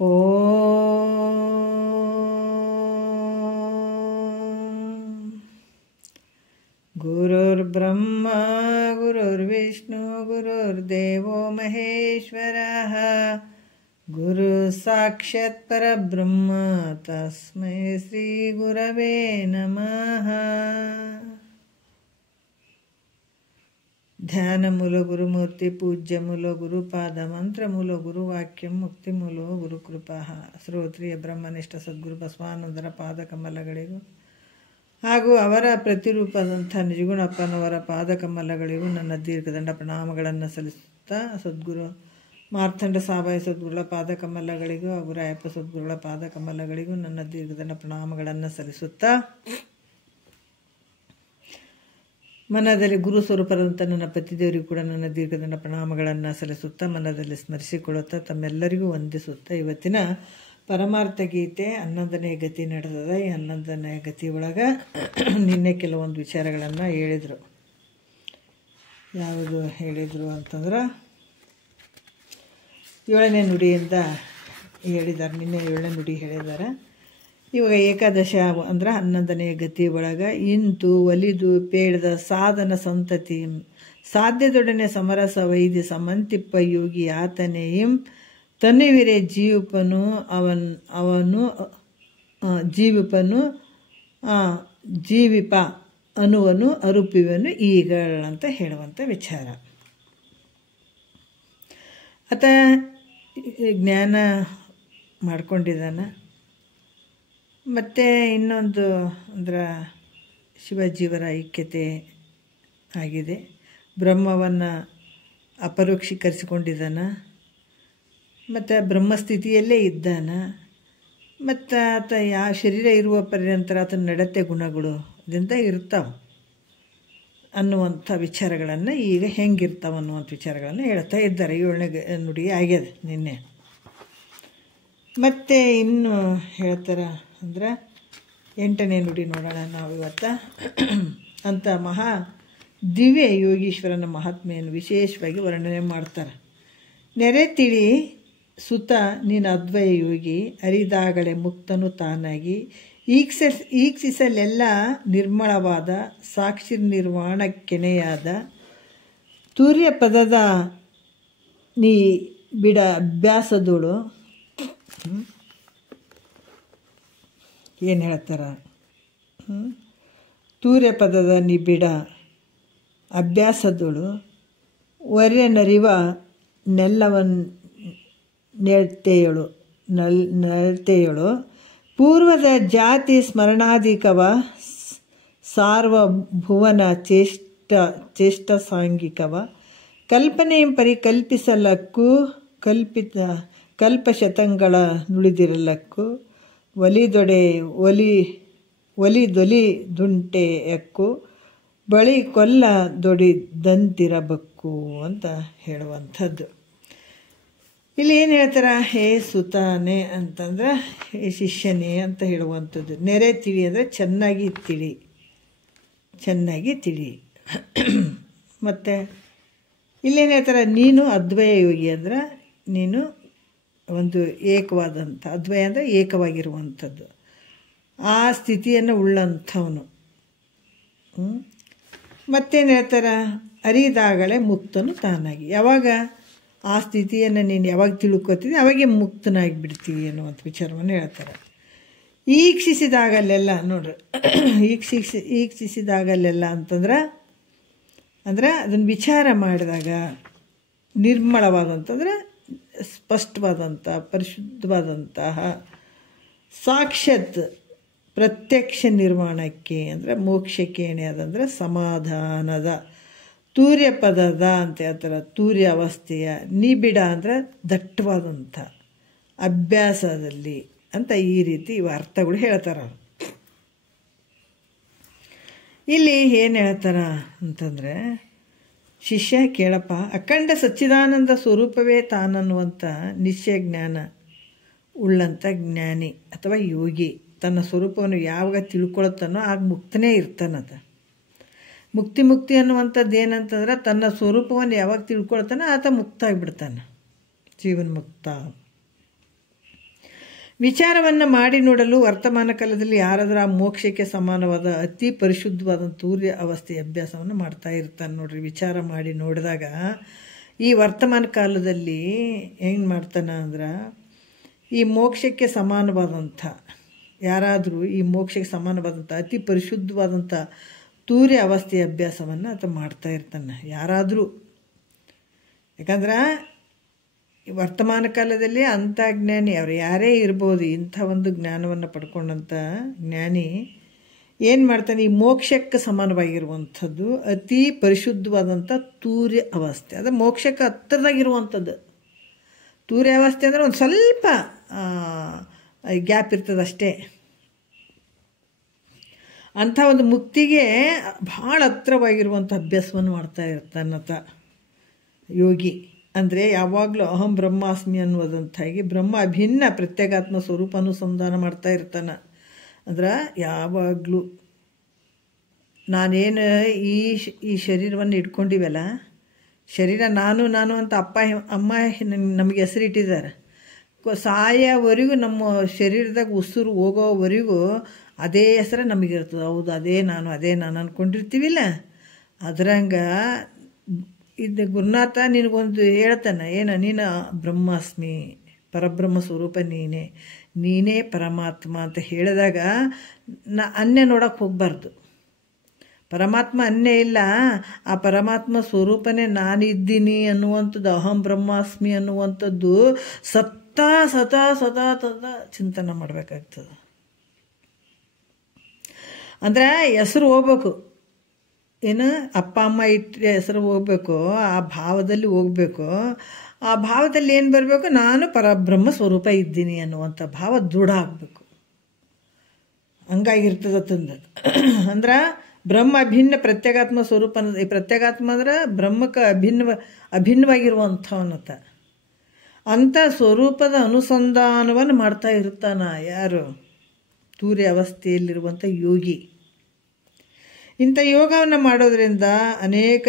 ಓಂ ಗುರುರ್ಬ್ರಹ್ಮ ಗುರುರ್ವಿಷ್ಣು ಗುರುರ್ದೇವೋ ಮಹೇಶ್ವರಃ ಗುರು ಸಾಕ್ಷಾತ್ ಪರಬ್ರಹ್ಮ ತಸ್ಮೈ ಶ್ರೀ ಗುರವೇ ನಮಃ. ಧ್ಯಾನ ಮೂಲ ಗುರುಮೂರ್ತಿ ಪೂಜ್ಯ ಮೂಲ ಗುರುಪಾದ ಮಂತ್ರ ಮೂಲ ಗುರುವಾಕ್ಯ ಮುಕ್ತಿ ಮೂಲ ಗುರುಕೃಪಾ. ಶ್ರೋತ್ರಿಯ ಬ್ರಹ್ಮನಿಷ್ಠ ಸದ್ಗುರು ಬಸವಾನಂದರ ಪಾದಕಮಲಗಳಿಗೂ ಹಾಗೂ ಅವರ ಪ್ರತಿರೂಪದಂಥ ನಿಜಗುಣಪ್ಪನವರ ಪಾದಕಮಲಗಳಿಗೂ ನನ್ನ ದೀರ್ಘದಂಡ ಪ್ರಣಾಮಗಳನ್ನು ಸಲ್ಲಿಸುತ್ತಾ, ಸದ್ಗುರು ಮಾರ್ಥಂಡ ಸಾಬಾಯಿ ಸದ್ಗುರುಗಳ ಪಾದಕಮಲಗಳಿಗೂ ಹಾಗೂ ರಾಯಪ್ಪ ಸದ್ಗುರುಗಳ ಪಾದಕಮಲಗಳಿಗೂ ನನ್ನ ದೀರ್ಘದಂಡ ಪ್ರಣಾಮಗಳನ್ನು ಸಲ್ಲಿಸುತ್ತಾ, ಮನದಲ್ಲಿ ಗುರು ಸ್ವರೂಪದಂಥ ನನ್ನ ಪತಿದೇವರಿಗೂ ಕೂಡ ನನ್ನ ದೀರ್ಘದಂಡ ಪ್ರಣಾಮಗಳನ್ನು ಸಲ್ಲಿಸುತ್ತಾ, ಮನದಲ್ಲಿ ಸ್ಮರಿಸಿಕೊಳ್ಳುತ್ತಾ, ತಮ್ಮೆಲ್ಲರಿಗೂ ವಂದಿಸುತ್ತಾ, ಇವತ್ತಿನ ಪರಮಾರ್ಥ ಗೀತೆ 11ನೇ ಗತಿ ನಡೆದದ. ಈ 11ನೇ ಗತಿ ಒಳಗೆ ನಿನ್ನೆ ಕೆಲವೊಂದು ವಿಚಾರಗಳನ್ನು ಹೇಳಿದರು. ಯಾವುದು ಹೇಳಿದರು ಅಂತಂದ್ರೆ 7ನೇ ನುಡಿಯಿಂದ ಹೇಳಿದ್ದಾರೆ. ನಿನ್ನೆ 7ನೇ ನುಡಿ ಹೇಳಿದ್ದಾರೆ. ಇವಾಗ ಏಕಾದಶ ಅಂದ್ರೆ 11ನೇ ಗತಿ ಒಳಗೆ ಇಂತು ಒಲಿದು ಪೇಡದ ಸಾಧನ ಸಂತತಿ ಸಾಧ್ಯದೊಡನೆ ಸಮರಸ ವೈದ್ಯ ಸಮಂತಿಪ್ಪ ಯೋಗಿ ಆತನೆಯಂ ತನ್ನುವಿರೆ ಜೀವಿಪನು ಅವನು ಜೀವಿಪ ಅನ್ನುವನು ಅರುಪಿವನು ಈಗಳಂತ ಹೇಳುವಂಥ ವಿಚಾರ. ಆತ ಜ್ಞಾನ ಮಾಡ್ಕೊಂಡಿದ್ದಾನೆ. ಮತ್ತು ಇನ್ನೊಂದು ಅಂದ್ರೆ ಶಿವಜೀವರ ಐಕ್ಯತೆ ಆಗಿದೆ. ಬ್ರಹ್ಮವನ್ನು ಅಪರೋಕ್ಷೀಕರಿಸಿಕೊಂಡಿದ್ದಾನೆ. ಮತ್ತು ಬ್ರಹ್ಮಸ್ಥಿತಿಯಲ್ಲೇ ಇದ್ದಾನೆ. ಮತ್ತು ಆತ ಯಾವ ಶರೀರ ಇರುವ ಪರ್ಯಂತರ ಆತನ ನಡತೆ ಗುಣಗಳು ಇದರಿಂದ ಇರ್ತಾವೆ ಅನ್ನುವಂಥ ವಿಚಾರಗಳನ್ನು ಈಗ ಹೆಂಗಿರ್ತಾವೆ ಅನ್ನುವಂಥ ವಿಚಾರಗಳನ್ನು ಹೇಳ್ತಾ ಇದ್ದಾರೆ. 7ನೇ ನುಡಿ ಆಗ್ಯದ ನಿನ್ನೆ. ಮತ್ತು ಇನ್ನು ಹೇಳ್ತಾರೆ ಅಂದ್ರೆ 8ನೇ ನುಡಿ ನೋಡೋಣ ನಾವು ಇವತ್ತು. ಅಂತ ಮಹಾ ದಿವ್ಯ ಯೋಗೀಶ್ವರನ ಮಹಾತ್ಮೆಯನ್ನು ವಿಶೇಷವಾಗಿ ವರ್ಣನೆ ಮಾಡ್ತಾರೆ. ನೆರೆ ತಿಳಿ ಸುತ ನೀನು ಅದ್ವಯ ಯೋಗಿ ಅರಿದಾಗಲೇ ಮುಕ್ತನು ತಾನಾಗಿ ಈಕ್ಷಿಸಲೆಲ್ಲ ನಿರ್ಮಳವಾದ ಸಾಕ್ಷಿ ನಿರ್ವಾಣಕ್ಕೆನೆಯಾದ ತೂರ್ಯ ಪದದ ನೀ ಬಿಡ ಅಭ್ಯಾಸದೋಳು. ಏನು ಹೇಳ್ತಾರ? ತೂರ್ಯ ಪದದ ನೀ ಬಿಡ ಅಭ್ಯಾಸದೋಳು ವರ್ಯನರಿವ ನೆಲ್ಲವನ್ ನಳ್ತೆಯಳು ಪೂರ್ವದ ಜಾತಿ ಸ್ಮರಣಾಧಿಕವ ಸಾರ್ವಭುವನ ಚೇಷ್ಟ ಸಾಂಗಿಕವ ಕಲ್ಪನೆಯಂ ಪರಿಕಲ್ಪಿಸಲಕ್ಕೂ ಕಲ್ಪಶತಂಗಳ ನುಳಿದಿರಲಕ್ಕೂ ಒಲಿದೊಲಿ ದುಂಟೆಯಕ್ಕೂ ಬಳಿ ಕೊಲ್ಲ ದೊಡಿದಂತಿರಬೇಕು ಅಂತ ಹೇಳುವಂಥದ್ದು. ಇಲ್ಲಿ ಏನು ಹೇಳ್ತಾರೆ? ಹೇ ಸುತಾನೆ ಅಂತಂದ್ರೆ ಹೇ ಶಿಷ್ಯನೇ ಅಂತ ಹೇಳುವಂಥದ್ದು. ನೆರೆ ತಿಳಿ ಅಂದರೆ ಚೆನ್ನಾಗಿ ತಿಳಿ. ಮತ್ತು ಇಲ್ಲೇನು ಹೇಳ್ತಾರೆ? ನೀನು ಅದ್ವಯ ಯೋಗಿ ಅಂದ್ರೆ ನೀನು ಒಂದು ಏಕವಾದಂಥ, ಅದ್ವಯ ಅಂದರೆ ಏಕವಾಗಿರುವಂಥದ್ದು, ಆ ಸ್ಥಿತಿಯನ್ನು ಉಳ್ಳಂಥವನು. ಮತ್ತೇನು ಹೇಳ್ತಾರೆ? ಅರಿದಾಗಲೇ ಮುಕ್ತನು ತಾನಾಗಿ. ಯಾವಾಗ ಆ ಸ್ಥಿತಿಯನ್ನು ನೀನು ಯಾವಾಗ ತಿಳ್ಕೊತೀವಿ ಅವಾಗೆ ಮುಕ್ತನಾಗಿ ಬಿಡ್ತೀವಿ ಅನ್ನುವಂಥ ವಿಚಾರವನ್ನು ಹೇಳ್ತಾರೆ. ಈಕ್ಷಿಸಿದಾಗಲ್ಲೆಲ್ಲ ನೋಡ್ರಿ, ಈಕ್ಷಿಸಿದಾಗಲ್ಲೆಲ್ಲ ಅಂತಂದ್ರೆ ಅದನ್ನು ವಿಚಾರ ಮಾಡಿದಾಗ ನಿರ್ಮಳವಾದಂತಂದ್ರೆ ಸ್ಪಷ್ಟವಾದಂಥ ಪರಿಶುದ್ಧವಾದಂತಹ ಸಾಕ್ಷಾತ್ ಪ್ರತ್ಯಕ್ಷ ನಿರ್ಮಾಣಕ್ಕೆ ಅಂದರೆ ಮೋಕ್ಷಕ್ಕೆ ಏನೆಯಾದಂದ್ರೆ ಸಮಾಧಾನದ ತೂರ್ಯ ಪದದ ಅಂತ ಹೇಳ್ತಾರೆ. ತೂರ್ಯ ಅವಸ್ಥೆಯ ನಿಬಿಡ ಅಂದರೆ ದಟ್ಟವಾದಂಥ ಅಭ್ಯಾಸದಲ್ಲಿ ಅಂತ ಈ ರೀತಿ ಇವು ಅರ್ಥಗಳು ಹೇಳ್ತಾರೆ. ಇಲ್ಲಿ ಏನು ಹೇಳ್ತಾರ ಅಂತಂದರೆ, ಶಿಷ್ಯ ಕೇಳಪ್ಪ, ಅಖಂಡ ಸಚ್ಚಿದಾನಂದ ಸ್ವರೂಪವೇ ತಾನನ್ನುವಂಥ ನಿಶ್ಚಯ ಜ್ಞಾನ ಉಳ್ಳಂಥ ಜ್ಞಾನಿ ಅಥವಾ ಯೋಗಿ ತನ್ನ ಸ್ವರೂಪವನ್ನು ಯಾವಾಗ ತಿಳ್ಕೊಳ್ತಾನೋ ಆಗ ಮುಕ್ತನೇ ಇರ್ತಾನದ. ಮುಕ್ತಿ ಅನ್ನುವಂಥದ್ದು ಏನಂತಂದ್ರೆ ತನ್ನ ಸ್ವರೂಪವನ್ನು ಯಾವಾಗ ತಿಳ್ಕೊಳ್ತಾನೋ ಆತ ಮುಕ್ತ ಆಗಿಬಿಡ್ತಾನೆ, ಜೀವನ್ ಮುಕ್ತ. ವಿಚಾರವನ್ನು ಮಾಡಿ ನೋಡಲು ವರ್ತಮಾನ ಕಾಲದಲ್ಲಿ ಯಾರಾದರೂ ಆ ಮೋಕ್ಷಕ್ಕೆ ಸಮಾನವಾದ ಅತಿ ಪರಿಶುದ್ಧವಾದ ತೂರ್ಯ ಅವಸ್ಥೆಯ ಅಭ್ಯಾಸವನ್ನು ಮಾಡ್ತಾ ಇರ್ತಾನೆ ನೋಡ್ರಿ. ವಿಚಾರ ಮಾಡಿ ನೋಡಿದಾಗ ಈ ವರ್ತಮಾನ ಕಾಲದಲ್ಲಿ ಹೆಂಗೆ ಮಾಡ್ತಾನೆ ಅಂದ್ರೆ, ಈ ಮೋಕ್ಷಕ್ಕೆ ಸಮಾನವಾದಂಥ ಯಾರಾದರೂ ಈ ಮೋಕ್ಷಕ್ಕೆ ಸಮಾನವಾದಂಥ ಅತಿ ಪರಿಶುದ್ಧವಾದಂಥ ತೂರ್ಯ ಅವಸ್ಥೆಯ ಅಭ್ಯಾಸವನ್ನು ಆತ ಮಾಡ್ತಾ ಇರ್ತಾನೆ ಯಾರಾದರೂ. ಯಾಕಂದ್ರೆ ವರ್ತಮಾನ ಕಾಲದಲ್ಲಿ ಅಂಥ ಜ್ಞಾನಿ ಅವರು ಯಾರೇ ಇರ್ಬೋದು, ಇಂಥ ಒಂದು ಜ್ಞಾನವನ್ನು ಪಡ್ಕೊಂಡಂಥ ಜ್ಞಾನಿ ಏನು ಮಾಡ್ತಾನೆ, ಈ ಮೋಕ್ಷಕ್ಕೆ ಸಮಾನವಾಗಿರುವಂಥದ್ದು ಅತಿ ಪರಿಶುದ್ಧವಾದಂಥ ತೂರ್ಯ ಅವಸ್ಥೆ, ಅದು ಮೋಕ್ಷಕ್ಕೆ ಹತ್ತಿರದಾಗಿರುವಂಥದ್ದು. ತೂರ್ಯ ಅವಸ್ಥೆ ಅಂದರೆ ಒಂದು ಸ್ವಲ್ಪ ಗ್ಯಾಪ್ ಇರ್ತದಷ್ಟೇ. ಅಂಥ ಒಂದು ಮುಕ್ತಿಗೆ ಭಾಳ ಹತ್ತಿರವಾಗಿರುವಂಥ ಅಭ್ಯಾಸವನ್ನು ಮಾಡ್ತಾ ಇರ್ತಾನತ ಯೋಗಿ. ಅಂದರೆ ಯಾವಾಗಲೂ ಅಹಂ ಬ್ರಹ್ಮಾಸ್ಮಿ ಅನ್ನೋದಂತಾಗಿ ಬ್ರಹ್ಮ ಅಭಿನ್ನ ಪ್ರತ್ಯೇಗಾತ್ಮ ಸ್ವರೂಪ ಅನುಸಂಧಾನ ಮಾಡ್ತಾ ಇರ್ತಾನೆ. ಅಂದ್ರೆ ಯಾವಾಗಲೂ ನಾನೇನು ಈ ಶರೀರವನ್ನು ಇಟ್ಕೊಂಡಿವಲ್ಲ, ಶರೀರ ನಾನು ಅಂತ ಅಪ್ಪ ಅಮ್ಮ ನಮಗೆ ಹೆಸರಿಟ್ಟಿದ್ದಾರೆ. ಸಾಯೋವರೆಗೂ ನಮ್ಮ ಶರೀರದಾಗ ಉಸಿರು ಹೋಗೋವರೆಗೂ ಅದೇ ಹೆಸರು ನಮಗಿರ್ತದೆ. ಹೌದು, ಅದೇ ನಾನು ಅಂದ್ಕೊಂಡಿರ್ತೀವಿಲ್ಲ. ಅದ್ರಂಗೆ ಇದು ಗುರುನಾಥ ನಿನಗೊಂದು ಹೇಳ್ತಾನೆ, ನೀನು ಬ್ರಹ್ಮಾಸ್ಮಿ, ಪರಬ್ರಹ್ಮ ಸ್ವರೂಪ ನೀನೇ ಪರಮಾತ್ಮ ಅಂತ ಹೇಳಿದಾಗ ಅನ್ಯ ನೋಡೋಕೆ ಹೋಗಬಾರ್ದು. ಪರಮಾತ್ಮ ಅನ್ಯ ಇಲ್ಲ, ಆ ಪರಮಾತ್ಮ ಸ್ವರೂಪನೇ ನಾನಿದ್ದೀನಿ ಅನ್ನುವಂಥದ್ದು, ಅಹಂ ಬ್ರಹ್ಮಾಸ್ಮಿ ಅನ್ನುವಂಥದ್ದು ಸದಾ ಚಿಂತನೆ ಮಾಡಬೇಕಾಗ್ತದೆ. ಅಂದರೆ ಹೆಸರು ಹೋಗ್ಬೇಕು, ಏನು ಅಪ್ಪ ಅಮ್ಮ ಇಟ್ಟರೆ ಹೆಸರು ಹೋಗ್ಬೇಕು, ಆ ಭಾವದಲ್ಲಿ ಹೋಗಬೇಕು. ಆ ಭಾವದಲ್ಲಿ ಏನು ಬರಬೇಕು, ನಾನು ಪರಬ್ರಹ್ಮ ಸ್ವರೂಪ ಇದ್ದೀನಿ ಅನ್ನುವಂಥ ಭಾವ ದೃಢ ಆಗಬೇಕು. ಹಂಗಾಗಿರ್ತದೆ ತಂದು. ಅಂದ್ರೆ ಬ್ರಹ್ಮ ಅಭಿನ್ನ ಪ್ರತ್ಯೇಗಾತ್ಮ ಸ್ವರೂಪ. ಈ ಪ್ರತ್ಯೇಗಾತ್ಮ ಅಂದ್ರೆ ಬ್ರಹ್ಮಕ್ಕೆ ಅಭಿನ್ನವಾಗಿರುವಂಥವನ್ನತ್ತ ಅಂಥ ಸ್ವರೂಪದ ಅನುಸಂಧಾನವನ್ನು ಮಾಡ್ತಾ ಇರ್ತಾನ ಯಾರು, ತೂರ್ಯ ಅವಸ್ಥೆಯಲ್ಲಿರುವಂಥ ಯೋಗಿ. ಇಂಥ ಯೋಗವನ್ನು ಮಾಡೋದ್ರಿಂದ ಅನೇಕ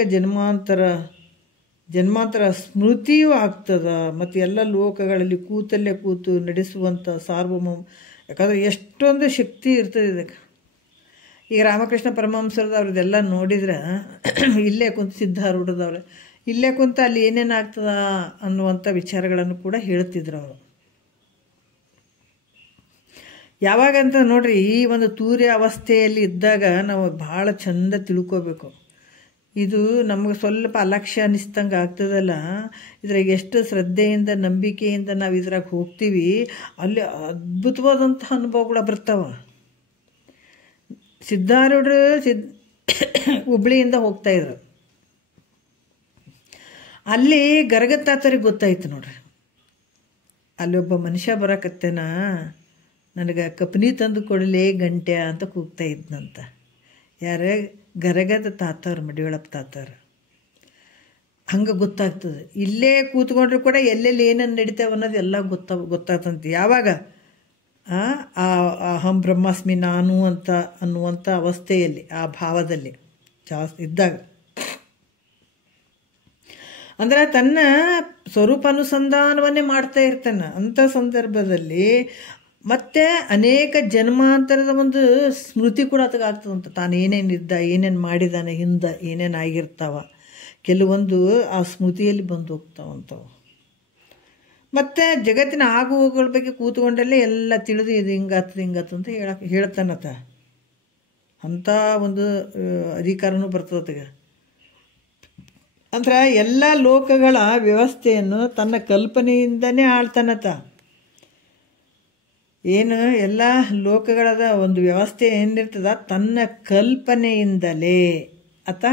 ಜನ್ಮಾಂತರ ಸ್ಮೃತಿಯೂ ಆಗ್ತದೆ. ಮತ್ತು ಎಲ್ಲ ಲೋಕಗಳಲ್ಲಿ ಕೂತಲ್ಲೇ ಕೂತು ನಡೆಸುವಂಥ ಸಾರ್ವಭೌಮ. ಯಾಕಂದರೆ ಎಷ್ಟೊಂದು ಶಕ್ತಿ ಇರ್ತದೆ ಇದಕ್ಕೆ. ಈಗ ರಾಮಕೃಷ್ಣ ಪರಮಹಂಸರದವ್ರದ್ದೆಲ್ಲ ನೋಡಿದ್ರೆ ಇಲ್ಲೇ ಕುಂತು ಸಿದ್ಧಾರೂಢದವ್ರೆ ಇಲ್ಲೇ ಕುಂತು ಅಲ್ಲಿ ಏನೇನಾಗ್ತದ ಅನ್ನುವಂಥ ವಿಚಾರಗಳನ್ನು ಕೂಡ ಹೇಳ್ತಿದ್ರು ಅವರು. ಯಾವಾಗಂತ ನೋಡ್ರಿ, ಈ ಒಂದು ತೂರ್ಯ ಅವಸ್ಥೆಯಲ್ಲಿ ಇದ್ದಾಗ ನಾವು ಭಾಳ ಚಂದ ತಿಳ್ಕೋಬೇಕು. ಇದು ನಮಗೆ ಸ್ವಲ್ಪ ಅಲಕ್ಷ್ಯ ಅನ್ನಿಸ್ತಂಗೆ ಆಗ್ತದಲ್ಲ, ಇದ್ರಾಗ ಎಷ್ಟು ಶ್ರದ್ಧೆಯಿಂದ ನಂಬಿಕೆಯಿಂದ ನಾವು ಇದ್ರಾಗ ಹೋಗ್ತೀವಿ, ಅಲ್ಲಿ ಅದ್ಭುತವಾದಂಥ ಅನುಭವಗಳು ಬರ್ತಾವೆ. ಸಿದ್ಧಾರೂಢರು ಹುಬ್ಳಿಯಿಂದ ಹೋಗ್ತಾಯಿದ್ರು. ಅಲ್ಲಿ ಗರಗತ್ತಾತರಿಗೆ ಗೊತ್ತಾಯ್ತು ನೋಡ್ರಿ, ಅಲ್ಲಿ ಒಬ್ಬ ಮನುಷ್ಯ ಬರಕತ್ತೇನ, ನನಗೆ ಕಪ್ನಿ ತಂದು ಕೊಡಲೇ ಗಂಟೆ ಅಂತ ಕೂಗ್ತಾ ಇದ್ನಂತ. ಯಾರೇ ಗರಗದ ತಾತವ್ರು, ಮಡಿಯೊಳಪ್ಪ ತಾತವ್ರು. ಹಂಗೆ ಗೊತ್ತಾಗ್ತದೆ. ಇಲ್ಲೇ ಕೂತ್ಕೊಂಡ್ರು ಕೂಡ ಎಲ್ಲೆಲ್ಲಿ ಏನೇನು ನಡೀತಾವೆ ಅನ್ನೋದು ಎಲ್ಲ ಗೊತ್ತಾಗ್ತಂತೆ. ಯಾವಾಗ ಅಹಂ ಬ್ರಹ್ಮಾಸ್ಮಿ ನಾನು ಅಂತ ಅನ್ನುವಂಥ ಅವಸ್ಥೆಯಲ್ಲಿ, ಆ ಭಾವದಲ್ಲಿ ಜಾಸ್ತಿ ಇದ್ದಾಗ, ಅಂದರೆ ತನ್ನ ಸ್ವರೂಪಾನುಸಂಧಾನವನ್ನೇ ಮಾಡ್ತಾ ಇರ್ತಾನೆ. ಅಂಥ ಸಂದರ್ಭದಲ್ಲಿ ಮತ್ತೆ ಅನೇಕ ಜನ್ಮಾಂತರದ ಒಂದು ಸ್ಮೃತಿ ಕೂಡ ಅದಕ್ಕೆ ಆಗ್ತದಂತ. ತಾನು ಏನೇನು ಮಾಡಿದಾನೆ, ಹಿಂದೆ ಏನೇನು ಆಗಿರ್ತಾವ, ಕೆಲವೊಂದು ಆ ಸ್ಮೃತಿಯಲ್ಲಿ ಬಂದು ಹೋಗ್ತಾವಂಥವು. ಮತ್ತು ಜಗತ್ತಿನ ಆಗು ಹೋಗುಗಳ ಬಗ್ಗೆ ಕೂತ್ಕೊಂಡಲ್ಲೇ ಎಲ್ಲ ತಿಳಿದು ಇದು ಹಿಂಗಾತದ ಅಂತ ಹೇಳ್ತಾನತ. ಅಂಥ ಒಂದು ಅಧಿಕಾರನೂ ಬರ್ತದಗ. ಅಂದ್ರೆ ಎಲ್ಲ ಲೋಕಗಳ ವ್ಯವಸ್ಥೆಯನ್ನು ತನ್ನ ಕಲ್ಪನೆಯಿಂದನೇ ಆಳ್ತಾನತ. ಏನು ಎಲ್ಲ ಲೋಕಗಳದ ಒಂದು ವ್ಯವಸ್ಥೆ ಏನಿರ್ತದ ತನ್ನ ಕಲ್ಪನೆಯಿಂದಲೇ ಆತ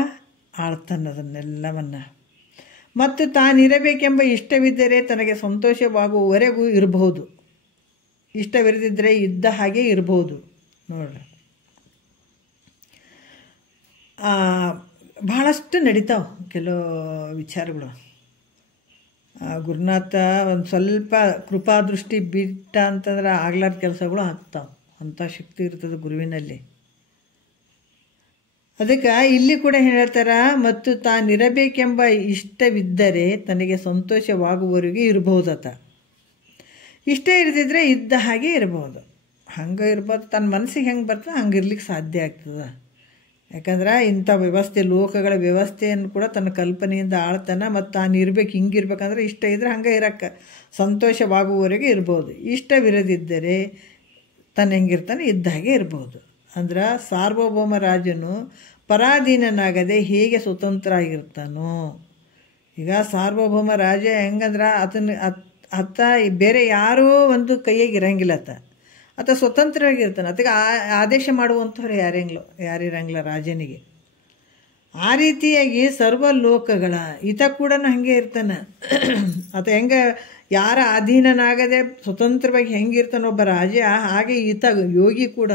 ಆಳ್ತಾನದನ್ನೆಲ್ಲವನ್ನ. ಮತ್ತು ತಾನಿರಬೇಕೆಂಬ ಇಷ್ಟವಿದ್ದರೆ ತನಗೆ ಸಂತೋಷವಾಗುವವರೆಗೂ ಇರಬಹುದು, ಇಷ್ಟವಿರದಿದ್ದರೆ ಇದ್ದ ಹಾಗೆ ಇರಬಹುದು. ನೋಡ್ರಿ, ಬಹಳಷ್ಟು ನಡೀತಾವೆ ಕೆಲವು ವಿಚಾರಗಳು. ಗುರುನಾಥ ಒಂದು ಸ್ವಲ್ಪ ಕೃಪಾದೃಷ್ಟಿ ಬಿಟ್ಟ ಅಂತಂದ್ರೆ ಆಗ್ಲಾರ್ದ ಕೆಲಸಗಳು ಆಗ್ತಾವೆ. ಅಂಥ ಶಕ್ತಿ ಇರ್ತದೆ ಗುರುವಿನಲ್ಲಿ. ಅದಕ್ಕೆ ಇಲ್ಲಿ ಕೂಡ ಹೇಳ್ತಾರ, ಮತ್ತು ತಾನಿರಬೇಕೆಂಬ ಇಷ್ಟವಿದ್ದರೆ ತನಗೆ ಸಂತೋಷವಾಗುವವರೆಗೂ ಇರಬಹುದತ. ಇಷ್ಟೇ ಇರ್ದಿದ್ರೆ ಇದ್ದ ಹಾಗೆ ಇರ್ಬೋದು, ಹಂಗೆ ಇರ್ಬೋದು. ತನ್ನ ಮನಸ್ಸಿಗೆ ಹೆಂಗೆ ಬರ್ತದೆ ಹಂಗೆ ಇರ್ಲಿಕ್ಕೆ ಸಾಧ್ಯ ಆಗ್ತದೆ. ಯಾಕಂದ್ರೆ ಇಂಥ ವ್ಯವಸ್ಥೆ, ಲೋಕಗಳ ವ್ಯವಸ್ಥೆಯನ್ನು ಕೂಡ ತನ್ನ ಕಲ್ಪನೆಯಿಂದ ಆಳ್ತಾನೆ. ಮತ್ತು ತಾನು ಇರ್ಬೇಕು, ಹಿಂಗಿರ್ಬೇಕಂದ್ರೆ ಇಷ್ಟ ಇದ್ರೆ ಹಂಗೆ ಇರೋಕ್ಕೆ ಸಂತೋಷವಾಗುವವರೆಗೆ ಇರ್ಬೋದು. ಇಷ್ಟವಿರದಿದ್ದರೆ ತಾನು ಹೆಂಗಿರ್ತಾನೆ ಇದ್ದ ಹಾಗೆ ಇರ್ಬೋದು. ಅಂದ್ರೆ ಸಾರ್ವಭೌಮ ರಾಜನು ಪರಾಧೀನನಾಗದೆ ಹೇಗೆ ಸ್ವತಂತ್ರ ಆಗಿರ್ತಾನೋ, ಈಗ ಸಾರ್ವಭೌಮ ರಾಜ ಹೆಂಗಂದ್ರೆ ಆತ ಬೇರೆ ಯಾರೂ ಒಂದು ಕೈಯಾಗಿ ಇರಂಗಿಲ್ಲ. ಆತ ಸ್ವತಂತ್ರವಾಗಿರ್ತಾನೆ. ಅದಕ್ಕೆ ಆದೇಶ ಮಾಡುವಂಥವ್ರು ಯಾರಿರಂಗಿಲ್ಲ ರಾಜನಿಗೆ. ಆ ರೀತಿಯಾಗಿ ಸರ್ವ ಲೋಕಗಳ ಈತ ಕೂಡ ಹಾಗೆ ಇರ್ತಾನೆ. ಆತ ಹೆಂಗೆ ಯಾರ ಅಧೀನನಾಗದೆ ಸ್ವತಂತ್ರವಾಗಿ ಹೆಂಗಿರ್ತಾನೆ ಒಬ್ಬ ರಾಜ, ಹಾಗೆ ಈತ ಯೋಗಿ ಕೂಡ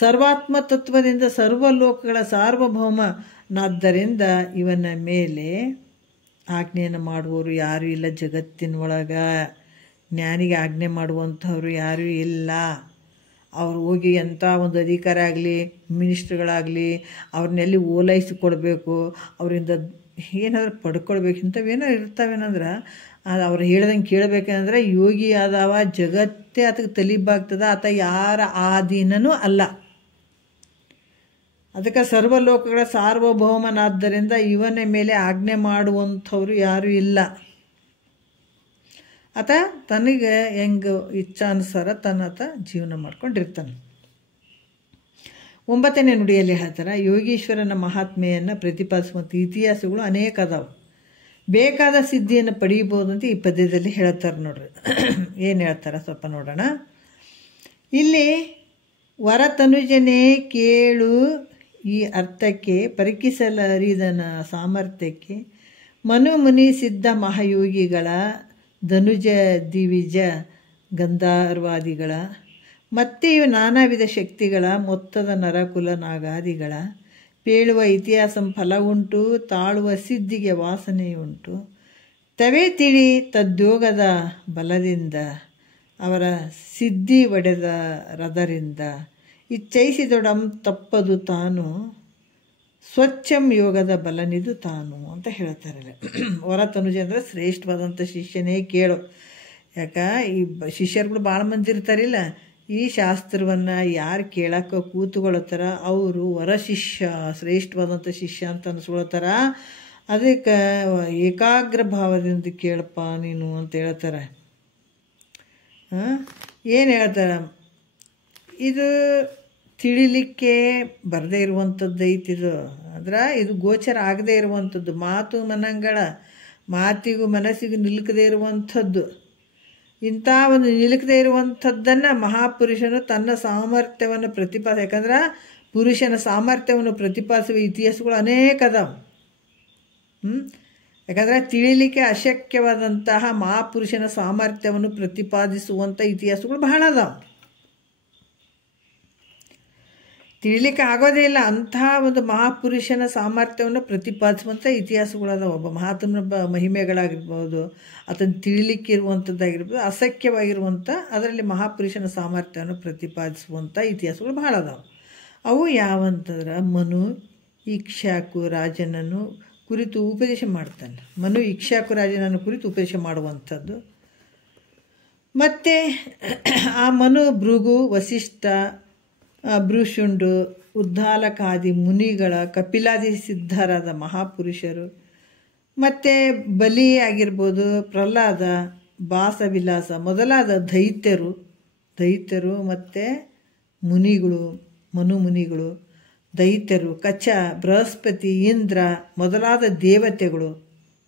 ಸರ್ವಾತ್ಮ ತತ್ವದಿಂದ ಸರ್ವ ಲೋಕಗಳ ಸಾರ್ವಭೌಮನಾದ್ದರಿಂದ ಇವನ ಮೇಲೆ ಆಜ್ಞೆಯನ್ನು ಮಾಡುವವರು ಯಾರೂ ಇಲ್ಲ ಜಗತ್ತಿನೊಳಗೆ. ಜ್ಞಾನಿಗೆ ಆಜ್ಞೆ ಮಾಡುವಂಥವ್ರು ಯಾರೂ ಇಲ್ಲ. ಅವ್ರು ಹೋಗಿ ಎಂಥ ಒಂದು ಅಧಿಕಾರ ಆಗಲಿ, ಮಿನಿಸ್ಟ್ರುಗಳಾಗಲಿ, ಅವ್ರನ್ನೆಲ್ಲಿ ಓಲೈಸಿಕೊಡ್ಬೇಕು, ಅವರಿಂದ ಏನಾದರೂ ಪಡ್ಕೊಳ್ಬೇಕು, ಇಂಥವೇನೋ ಇರ್ತಾವೇನಂದ್ರೆ ಅದು ಅವ್ರು ಹೇಳ್ದಂಗೆ ಕೇಳಬೇಕಂದ್ರೆ ಯೋಗಿ ಆದವ ಜಗತ್ತೇ ಆತಗೆ ತಲಿಬಾಗ್ತದ. ಆತ ಯಾರ ಆಧೀನನೂ ಅಲ್ಲ. ಅದಕ್ಕೆ ಸರ್ವಲೋಕಗಳ ಸಾರ್ವಭೌಮನಾದ್ದರಿಂದ ಇವನ ಮೇಲೆ ಆಜ್ಞೆ ಮಾಡುವಂಥವ್ರು ಯಾರೂ ಇಲ್ಲ. ಆತ ತನಗೆ ಹೆಂಗೆ ಇಚ್ಛಾನುಸಾರ ತನ್ನತ ಜೀವನ ಮಾಡ್ಕೊಂಡಿರ್ತಾನೆ. 9ನೇ ನುಡಿಯಲ್ಲಿ ಹೇಳ್ತಾರೆ, ಯೋಗೀಶ್ವರನ ಮಹಾತ್ಮೆಯನ್ನು ಪ್ರತಿಪಾದಿಸುವಂಥ ಇತಿಹಾಸಗಳು ಅನೇಕ ಅದಾವೆ. ಬೇಕಾದ ಸಿದ್ಧಿಯನ್ನು ಪಡೆಯಬಹುದು ಅಂತ ಈ ಪದ್ಯದಲ್ಲಿ ಹೇಳ್ತಾರೆ. ನೋಡ್ರಿ ಏನು ಹೇಳ್ತಾರೆ ಸ್ವಲ್ಪ ನೋಡೋಣ. ಇಲ್ಲಿ ವರತನುಜನೇ ಕೇಳು ಈ ಅರ್ಥಕ್ಕೆ ಪರೀಕ್ಷಿಸಲರಿದನ ಸಾಮರ್ಥ್ಯಕ್ಕೆ ಮನು ಮುನಿ ಸಿದ್ಧ ಮಹಾಯೋಗಿಗಳ ಧನುಜ ದಿವಿಜ ಗಂಧರ್ವಾದಿಗಳ ಮತ್ತೆ ಇವು ನಾನಾ ವಿಧ ಶಕ್ತಿಗಳ ಮೊತ್ತದ ನರಕುಲ ನಾಗಾದಿಗಳ ಪೇಳುವ ಇತಿಹಾಸ ಫಲ ಉಂಟು, ತಾಳುವ ಸಿದ್ಧಿಗೆ ವಾಸನೆಯುಂಟು. ತವೇ ತಿಳಿ ತದ್ಯೋಗದ ಬಲದಿಂದ ಅವರ ಸಿದ್ಧಿ ಒಡೆದ ರದರಿಂದ ಇಚ್ಛೈಸಿದೊಡಂ ತಪ್ಪದು ತಾನು ಸ್ವಚ್ಛಂ ಯೋಗದ ಬಲನಿದು ತಾನು ಅಂತ ಹೇಳ್ತಾರೆ. ವರತನುಜ ಅಂದರೆ ಶ್ರೇಷ್ಠವಾದಂಥ ಶಿಷ್ಯನೇ ಕೇಳು. ಈ ಶಿಷ್ಯರುಗಳು ಭಾಳ ಮಂದಿ ಇರ್ತಾರಿಲ್ಲ, ಈ ಶಾಸ್ತ್ರವನ್ನು ಯಾರು ಕೇಳಕ್ಕೆ ಕೂತುಕೊಳ್ತಾರ ಅವರು ವರಶಿಷ್ಯ, ಶ್ರೇಷ್ಠವಾದಂಥ ಶಿಷ್ಯ ಅಂತ ಅನ್ಸ್ಕೊಳ್ತಾರ. ಅದಕ್ಕೆ ಏಕಾಗ್ರ ಭಾವದಿಂದ ಕೇಳಪ್ಪ ನೀನು ಅಂತ ಹೇಳ್ತಾರೆ. ಏನು ಹೇಳ್ತಾರೆ, ಇದು ತಿಳಿಲಿಕ್ಕೆ ಬರದೇ ಇರುವಂಥದ್ದು ಐತಿದು. ಅಂದ್ರೆ ಇದು ಗೋಚರ ಆಗದೇ ಇರುವಂಥದ್ದು, ಮಾತಿಗೂ ಮನಸ್ಸಿಗೂ ನಿಲುಕದೇ ಇರುವಂಥದ್ದು. ಇಂಥ ಒಂದು ನಿಲುಕದೇ ಇರುವಂಥದ್ದನ್ನು ಮಹಾಪುರುಷನು ತನ್ನ ಸಾಮರ್ಥ್ಯವನ್ನು ಯಾಕಂದ್ರೆ ಪುರುಷನ ಸಾಮರ್ಥ್ಯವನ್ನು ಪ್ರತಿಪಾದಿಸುವ ಇತಿಹಾಸಗಳು ಅನೇಕ ಅದಾವೆ. ಯಾಕಂದರೆ ತಿಳಿಲಿಕ್ಕೆ ಅಶಕ್ಯವಾದಂತಹ ಮಹಾಪುರುಷನ ಸಾಮರ್ಥ್ಯವನ್ನು ಪ್ರತಿಪಾದಿಸುವಂಥ ಇತಿಹಾಸಗಳು ಬಹಳ ಅದಾವೆ. ತಿಳಿಲಿಕ್ಕೆ ಆಗೋದೇ ಇಲ್ಲ ಅಂತಹ ಒಂದು ಮಹಾಪುರುಷನ ಸಾಮರ್ಥ್ಯವನ್ನು ಪ್ರತಿಪಾದಿಸುವಂಥ ಇತಿಹಾಸಗಳು ಅದಾವೆ. ಒಬ್ಬ ಮಹಾತ್ಮನ ಮಹಿಮೆಗಳಾಗಿರ್ಬೋದು, ಅದನ್ನು ತಿಳಿಲಿಕ್ಕಿರುವಂಥದ್ದಾಗಿರ್ಬೋದು, ಅಸಖ್ಯವಾಗಿರುವಂಥ ಅದರಲ್ಲಿ ಮಹಾಪುರುಷನ ಸಾಮರ್ಥ್ಯವನ್ನು ಪ್ರತಿಪಾದಿಸುವಂಥ ಇತಿಹಾಸಗಳು ಬಹಳ ಅದಾವೆ. ಅವು ಯಾವಂತಂದ್ರೆ ಮನು ಇಕ್ಷ್ವಾಕು ರಾಜನನ್ನು ಕುರಿತು ಉಪದೇಶ ಮಾಡ್ತಾನೆ. ಮನು ಇಕ್ಷ್ವಾಕು ರಾಜನನ್ನು ಕುರಿತು ಉಪದೇಶ ಮಾಡುವಂಥದ್ದು. ಮತ್ತು ಆ ಮನು ಭೃಗು, ವಸಿಷ್ಠ, ಭೃಶುಂಡು, ಉದ್ದಾಲಕಾದಿ ಮುನಿಗಳ, ಕಪಿಲಾದಿ ಸಿದ್ಧರಾದ ಮಹಾಪುರುಷರು, ಮತ್ತು ಬಲಿ ಆಗಿರ್ಬೋದು, ಪ್ರಹ್ಲಾದ, ಭಾಸವಿಲಾಸ ಮೊದಲಾದ ದೈತ್ಯರು ಮತ್ತು ಮುನಿಗಳು, ಮನುಮುನಿಗಳು, ದೈತ್ಯರು, ಕಚ, ಬೃಹಸ್ಪತಿ, ಇಂದ್ರ ಮೊದಲಾದ ದೇವತೆಗಳು.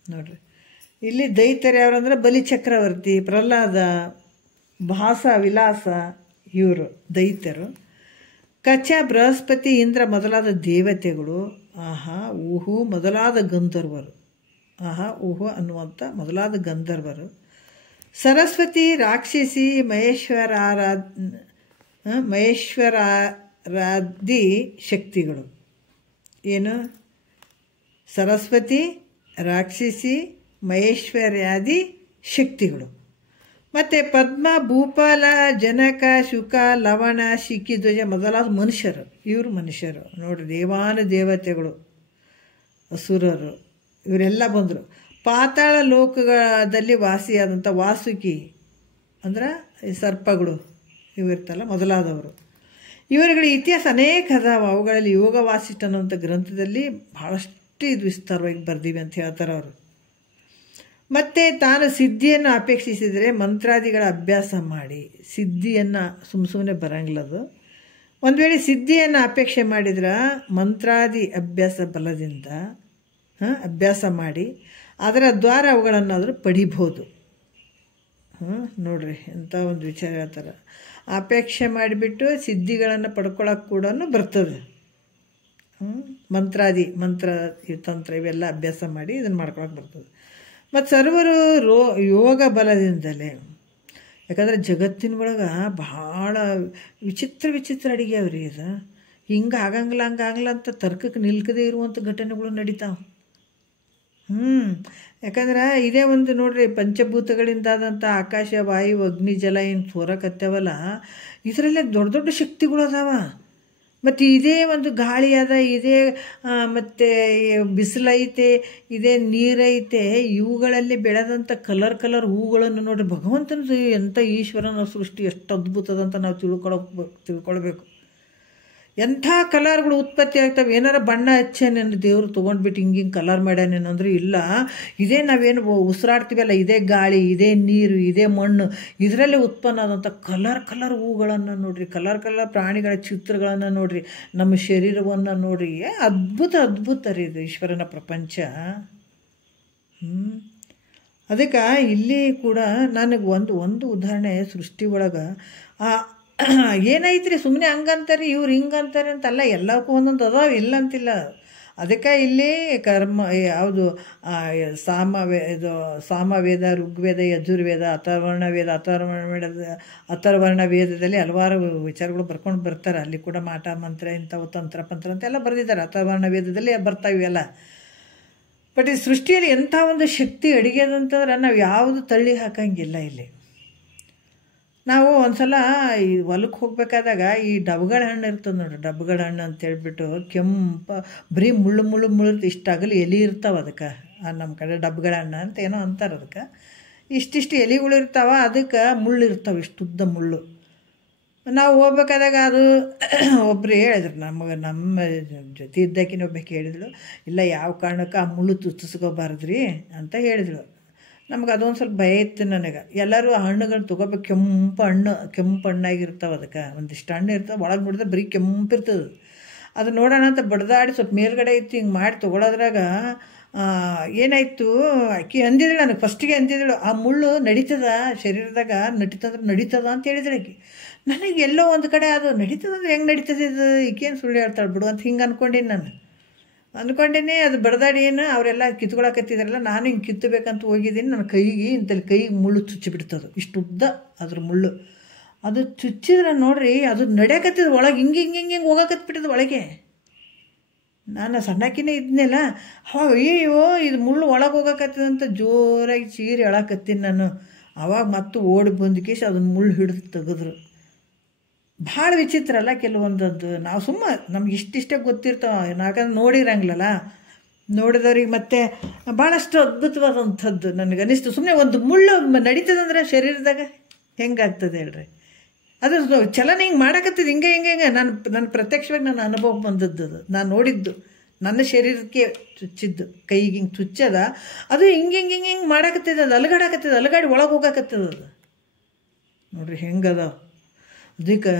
ನೋಡ್ರಿ ಇಲ್ಲಿ ದೈತ್ಯರು ಯಾರಂದ್ರೆ ಬಲಿ ಚಕ್ರವರ್ತಿ, ಪ್ರಹ್ಲಾದ, ಭಾಸ, ವಿಲಾಸ ಇವರು ದೈತ್ಯರು. ಕಚ, ಬೃಹಸ್ಪತಿ, ಇಂದ್ರ ಮೊದಲಾದ ದೇವತೆಗಳು. ಊಹು ಮೊದಲಾದ ಗಂಧರ್ವರು. ಊಹು ಅನ್ನುವಂಥ ಮೊದಲಾದ ಗಂಧರ್ವರು. ಸರಸ್ವತಿ, ರಾಕ್ಷಸಿ, ಮಹೇಶ್ವರಾದಿ ಶಕ್ತಿಗಳು. ಏನು? ಸರಸ್ವತಿ, ರಾಕ್ಷಸಿ, ಮಹೇಶ್ವರ್ಯಾದಿ ಶಕ್ತಿಗಳು. ಮತ್ತು ಪದ್ಮ, ಭೂಪಾಲ, ಜನಕ, ಶುಕ, ಲವಣ, ಶಿಖಿಧ್ವಜ ಮೊದಲಾದ ಮನುಷ್ಯರು. ಇವರು ಮನುಷ್ಯರು ನೋಡ್ರಿ, ದೇವಾನುದೇವತೆಗಳು, ಅಸುರರು ಇವರೆಲ್ಲ ಬಂದರು. ಪಾತಾಳ ಲೋಕದಲ್ಲಿ ವಾಸಿಯಾದಂಥ ವಾಸುಕಿ ಅಂದ್ರೆ ಈ ಸರ್ಪಗಳು ಇವು ಇರ್ತಲ್ಲ ಮೊದಲಾದವರು. ಇವರುಗಳ ಇತಿಹಾಸ ಅನೇಕ ಅದಾವ. ಅವುಗಳಲ್ಲಿ ಯೋಗ ವಾಸಿಷ್ಠ ಅನ್ನುವಂಥ ಗ್ರಂಥದಲ್ಲಿ ಭಾಳಷ್ಟು ಇದು ವಿಸ್ತಾರವಾಗಿ ಬರ್ದೀವಿ ಅಂತ ಹೇಳ್ತಾರೆ ಅವರು. ಮತ್ತು ತಾನು ಸಿದ್ಧಿಯನ್ನು ಅಪೇಕ್ಷಿಸಿದರೆ ಮಂತ್ರಾದಿಗಳ ಅಭ್ಯಾಸ ಮಾಡಿ, ಸಿದ್ಧಿಯನ್ನು ಸುಮ್ಮನೆ ಬರಂಗಿಲ್ಲದು. ಒಂದು ವೇಳೆ ಸಿದ್ಧಿಯನ್ನು ಅಪೇಕ್ಷೆ ಮಾಡಿದ್ರೆ ಮಂತ್ರಾದಿ ಅಭ್ಯಾಸ ಬಲದಿಂದ ಅಭ್ಯಾಸ ಮಾಡಿ ಅದರ ದ್ವಾರ ಅವುಗಳನ್ನಾದರೂ ಪಡಿಬೋದು. ನೋಡ್ರಿ ಎಂಥ ಒಂದು ವಿಚಾರ ಹೇಳ್ತಾರೆ. ಅಪೇಕ್ಷೆ ಮಾಡಿಬಿಟ್ಟು ಸಿದ್ಧಿಗಳನ್ನು ಪಡ್ಕೊಳ್ಳೋಕೆ ಕೂಡ ಬರ್ತದೆ. ಮಂತ್ರ ತಂತ್ರ ಇವೆಲ್ಲ ಅಭ್ಯಾಸ ಮಾಡಿ ಇದನ್ನು ಮಾಡ್ಕೊಳಕ್ಕೆ ಬರ್ತದೆ. ಮತ್ತು ಸರ್ವರು ಯೋಗ ಬಲದಿಂದಲೇ, ಯಾಕಂದರೆ ಜಗತ್ತಿನ ಒಳಗೆ ಭಾಳ ವಿಚಿತ್ರ ಅಡುಗೆ ಅವ್ರಿ. ಇದು ಹಿಂಗೆ ಆಗಂಗಿಲ್ಲ ಹಂಗಾಗಲ್ಲ ಅಂತ ತರ್ಕಕ್ಕೆ ನಿಲ್ಕದೇ ಇರುವಂಥ ಘಟನೆಗಳು ನಡೀತಾವೆ. ಯಾಕಂದ್ರೆ ಇದೇ ಒಂದು ನೋಡ್ರಿ, ಪಂಚಭೂತಗಳಿಂದಾದಂಥ ಆಕಾಶ, ವಾಯು, ಅಗ್ನಿ, ಜಲ ಏನು ಸೋರಕತ್ತವಲ್ಲ, ಇದರಲ್ಲೇ ದೊಡ್ಡ ದೊಡ್ಡ ಶಕ್ತಿಗಳು ಅದಾವ. ಮತ್ತು ಇದೇ ಒಂದು ಗಾಳಿ ಅದ, ಇದೇ ಮತ್ತು ಬಿಸಿಲೈತೆ, ಇದೇ ನೀರೈತೆ, ಇವುಗಳಲ್ಲಿ ಬೆಳೆದಂಥ ಕಲರ್ ಹೂಗಳನ್ನು ನೋಡ್ರಿ. ಭಗವಂತನದು ಎಂಥ ಈಶ್ವರನ ಸೃಷ್ಟಿ ಎಷ್ಟು ಅದ್ಭುತದಂತ ನಾವು ತಿಳ್ಕೊಳ್ಬೇಕು. ಎಂಥ ಕಲರ್ಗಳು ಉತ್ಪತ್ತಿ ಆಗ್ತವೆ. ಏನಾರ ಬಣ್ಣ ಹಚ್ಚೇನೇನು ದೇವರು ತೊಗೊಂಡ್ಬಿಟ್ಟು ಹಿಂಗೆ ಕಲರ್ ಮಾಡ್ಯಾನೇನು ಅಂದ್ರೆ ಇಲ್ಲ. ಇದೇ ನಾವೇನು ಉಸಿರಾಡ್ತೀವಲ್ಲ, ಇದೇ ಗಾಳಿ, ಇದೇ ನೀರು, ಇದೇ ಮಣ್ಣು, ಇದರಲ್ಲೇ ಉತ್ಪನ್ನ ಆದಂಥ ಕಲರ್ ಹೂಗಳನ್ನು ನೋಡ್ರಿ, ಕಲರ್ ಪ್ರಾಣಿಗಳ ಚಿತ್ರಗಳನ್ನು ನೋಡ್ರಿ, ನಮ್ಮ ಶರೀರವನ್ನು ನೋಡ್ರಿ. ಅದ್ಭುತ ರೀ ಇದು ಈಶ್ವರನ ಪ್ರಪಂಚ. ಅದಕ್ಕೆ ಇಲ್ಲಿ ಕೂಡ ನನಗೆ ಒಂದು ಉದಾಹರಣೆ ಸೃಷ್ಟಿ ಒಳಗೆ ಏನೈತ್ರಿ, ಸುಮ್ಮನೆ ಹಂಗಂತಾರೆ ಇವ್ರು ಹಿಂಗಂತಾರೆ ಅಂತಲ್ಲ, ಎಲ್ಲಕ್ಕೂ ಒಂದೊಂದು ಅದಾವ, ಇಲ್ಲ ಅಂತಿಲ್ಲ. ಅದಕ್ಕೆ ಇಲ್ಲಿ ಕರ್ಮ ಯಾವುದು ಸಾಮವೇದ, ಋಗ್ವೇದ, ಯಜುರ್ವೇದ, ಅಥರ್ವರ್ಣ ವೇದದಲ್ಲಿ ಹಲವಾರು ವಿಚಾರಗಳು ಬರ್ಕೊಂಡು ಬರ್ತಾರೆ. ಅಲ್ಲಿ ಕೂಡ ಮಾಟ ಮಂತ್ರ ಇಂಥವು ತಂತ್ರ ಅಂತೆಲ್ಲ ಬರೆದಿದ್ದಾರೆ. ಅಥರ್ವರ್ಣ ವೇದದಲ್ಲಿ ಬರ್ತಾವೆ ಇವೆಲ್ಲ. ಬಟ್ ಈ ಸೃಷ್ಟಿಯಲ್ಲಿ ಎಂಥ ಒಂದು ಶಕ್ತಿ ಅಡಿಗೆದಂತಂದ್ರೆ ನಾವು ಯಾವುದು ತಳ್ಳಿ ಹಾಕಂಗಿಲ್ಲ. ಇಲ್ಲಿ ನಾವು ಒಂದ್ಸಲ ಈ ಹೊಲಕ್ಕೆ ಹೋಗ್ಬೇಕಾದಾಗ ಈ ಡಬ್ಗಳ ಹಣ್ಣು ಇರ್ತದೆ ನೋಡ್ರಿ, ಡಬ್ಗಳ ಹಣ್ಣು ಅಂತೇಳ್ಬಿಟ್ಟು ಬರೀ ಮುಳ್ಳು ಇಷ್ಟು ಅಗಲಿ ಎಲೆ ಇರ್ತಾವೆ. ಅದಕ್ಕೆ ನಮ್ಮ ಕಡೆ ಡಬ್ಗಳ ಹಣ್ಣು ಅಂತ ಏನೋ ಅಂತಾರೆ. ಅದಕ್ಕೆ ಇಷ್ಟಿಷ್ಟು ಎಲೆಗಳು ಇರ್ತಾವೆ, ಅದಕ್ಕೆ ಮುಳ್ಳು ಇರ್ತಾವೆ, ಇಷ್ಟುದ್ದ ಮುಳ್ಳು. ನಾವು ಹೋಗ್ಬೇಕಾದಾಗ ಅದು ಒಬ್ಬರು ಹೇಳಿದ್ರು, ನಮ್ಮ ಜೊತೆ ಇದ್ದಕ್ಕಿನ ಒಬ್ಬಕ್ಕೆ ಹೇಳಿದಳು, ಇಲ್ಲ ಯಾವ ಕಾರಣಕ್ಕೆ ಆ ಮುಳ್ಳು ತುತ್ತಿಸ್ಕೋಬಾರ್ದ್ರಿ ಅಂತ ಹೇಳಿದಳು. ನಮ್ಗೆ ಅದೊಂದು ಸ್ವಲ್ಪ ಭಯ ಇತ್ತು ನನಗೆ. ಎಲ್ಲರೂ ಆ ಹಣ್ಣುಗಳನ್ನ ತೊಗೋಬೇಕು, ಕೆಂಪು ಹಣ್ಣಾಗಿರ್ತಾವೆ. ಅದಕ್ಕೆ ಒಂದಿಷ್ಟು ಹಣ್ಣು ಇರ್ತಾವೆ, ಒಳಗೆ ನೋಡಿದ್ರೆ ಬರೀ ಕೆಂಪಿರ್ತದೆ. ಅದು ನೋಡೋಣ ಅಂತ ಬಡ್ದಾಡಿ ಸ್ವಲ್ಪ ಮೇಲ್ಗಡೆ ಇತ್ತು ಹಿಂಗೆ ಮಾಡಿ ತೊಗೊಳೋದ್ರಾಗ ಏನಾಯಿತು, ಆಕೆ ಅಂದಿದಳು ನನಗೆ, ಫಸ್ಟಿಗೆ ಅಂದಿದಳು, ಆ ಮುಳ್ಳು ನಡೀತದ ಶರೀರದಾಗ, ನಡೀತದ ಅಂತ ಹೇಳಿದಳು ಆಕೆ. ನನಗೆ ಎಲ್ಲೋ ಒಂದು ಕಡೆ ಅದು ನಡೀತದಂದ್ರೆ ಹೆಂಗೆ ನಡೀತದೆ ಇದು, ಈಕೇನು ಸುಳ್ಳು ಹೇಳ್ತಾಳೆ ಬಿಡು ಅಂತ ಹಿಂಗೆ ಅಂದ್ಕೊಂಡೀನಿ. ಅದು ಬಡ್ದಾಡಿ ಏನು ಅವರೆಲ್ಲ ಕಿತ್ಕೊಳಕತ್ತಿದ್ರಲ್ಲ, ನಾನು ಹಿಂಗೆ ಕಿತ್ತಬೇಕಂತ ಹೋಗಿದ್ದೀನಿ. ನನ್ನ ಕೈಗೆ ಮುಳ್ಳು ಚುಚ್ಚಿಬಿಡ್ತದೆ, ಇಷ್ಟು ಉದ್ದ ಅದ್ರ ಮುಳ್ಳು. ಅದು ಚುಚ್ಚಿದ್ರೆ ನೋಡ್ರಿ, ಅದು ನಡೆಯಕತ್ತಿದ ಒಳಗೆ ಹಿಂಗೆ ಹೋಗಕತ್ಬಿಟ್ಟದ ಒಳಗೆ. ನಾನು ಸಣ್ಣಕ್ಕಿನೇ ಇದ್ನಲ್ಲ ಅವಾಗ, ಅಯ್ಯೋ ಇದು ಮುಳ್ಳು ಒಳಗೆ ಹೋಗಕತ್ತದಂತ ಜೋರಾಗಿ ಚೀರಿ ಎಳಕತ್ತೀನಿ ನಾನು. ಅವಾಗ ಮತ್ತು ಓಡಿ ಬಂದು ಅದನ್ನ ಮುಳ್ಳು ಹಿಡಿದು ತೆಗೆದ್ರು. ಭಾಳ ವಿಚಿತ್ರ ಅಲ್ಲ ಕೆಲವೊಂದದ್ದು. ನಾವು ನಮ್ಗೆ ಇಷ್ಟಿಷ್ಟೇ ಗೊತ್ತಿರ್ತಾವೆ, ಯಾಕಂದ್ರೆ ನೋಡಿರಂಗಿಲ್ಲಲ್ಲ. ನೋಡಿದವ್ರಿಗೆ ಮತ್ತೆ ಭಾಳಷ್ಟು ಅದ್ಭುತವಾದಂಥದ್ದು ನನಗನ್ನಿಸ್ತು. ಸುಮ್ಮನೆ ಒಂದು ಮುಳ್ಳು ನಡೀತದಂದ್ರೆ ಶರೀರದಾಗ ಹೆಂಗಾಗ್ತದೆ ಹೇಳ್ರಿ. ಅದು ಚಲನ ಹಿಂಗೆ ಮಾಡಕತ್ತಿದ್ದು ಹಿಂಗೆ ನನ್ನ ಪ್ರತ್ಯಕ್ಷವಾಗಿ ನನ್ನ ಅನುಭವ ಬಂದದ್ದು. ಅದು ನಾನು ನೋಡಿದ್ದು, ನನ್ನ ಶರೀರಕ್ಕೆ ಚುಚ್ಚಿದ್ದು, ಕೈಗೆ ಹಿಂಗೆ ಚುಚ್ಚದ, ಅದು ಹಿಂಗೆ ಮಾಡಕತ್ತಿದ್ದು, ಅದು ಅಲಗಾಡಿ ಒಳಗೆ ಹೋಗಾಕತ್ತದ. ಅದು ನೋಡ್ರಿ ಹೆಂಗದ. ಅದಕ್ಕೆ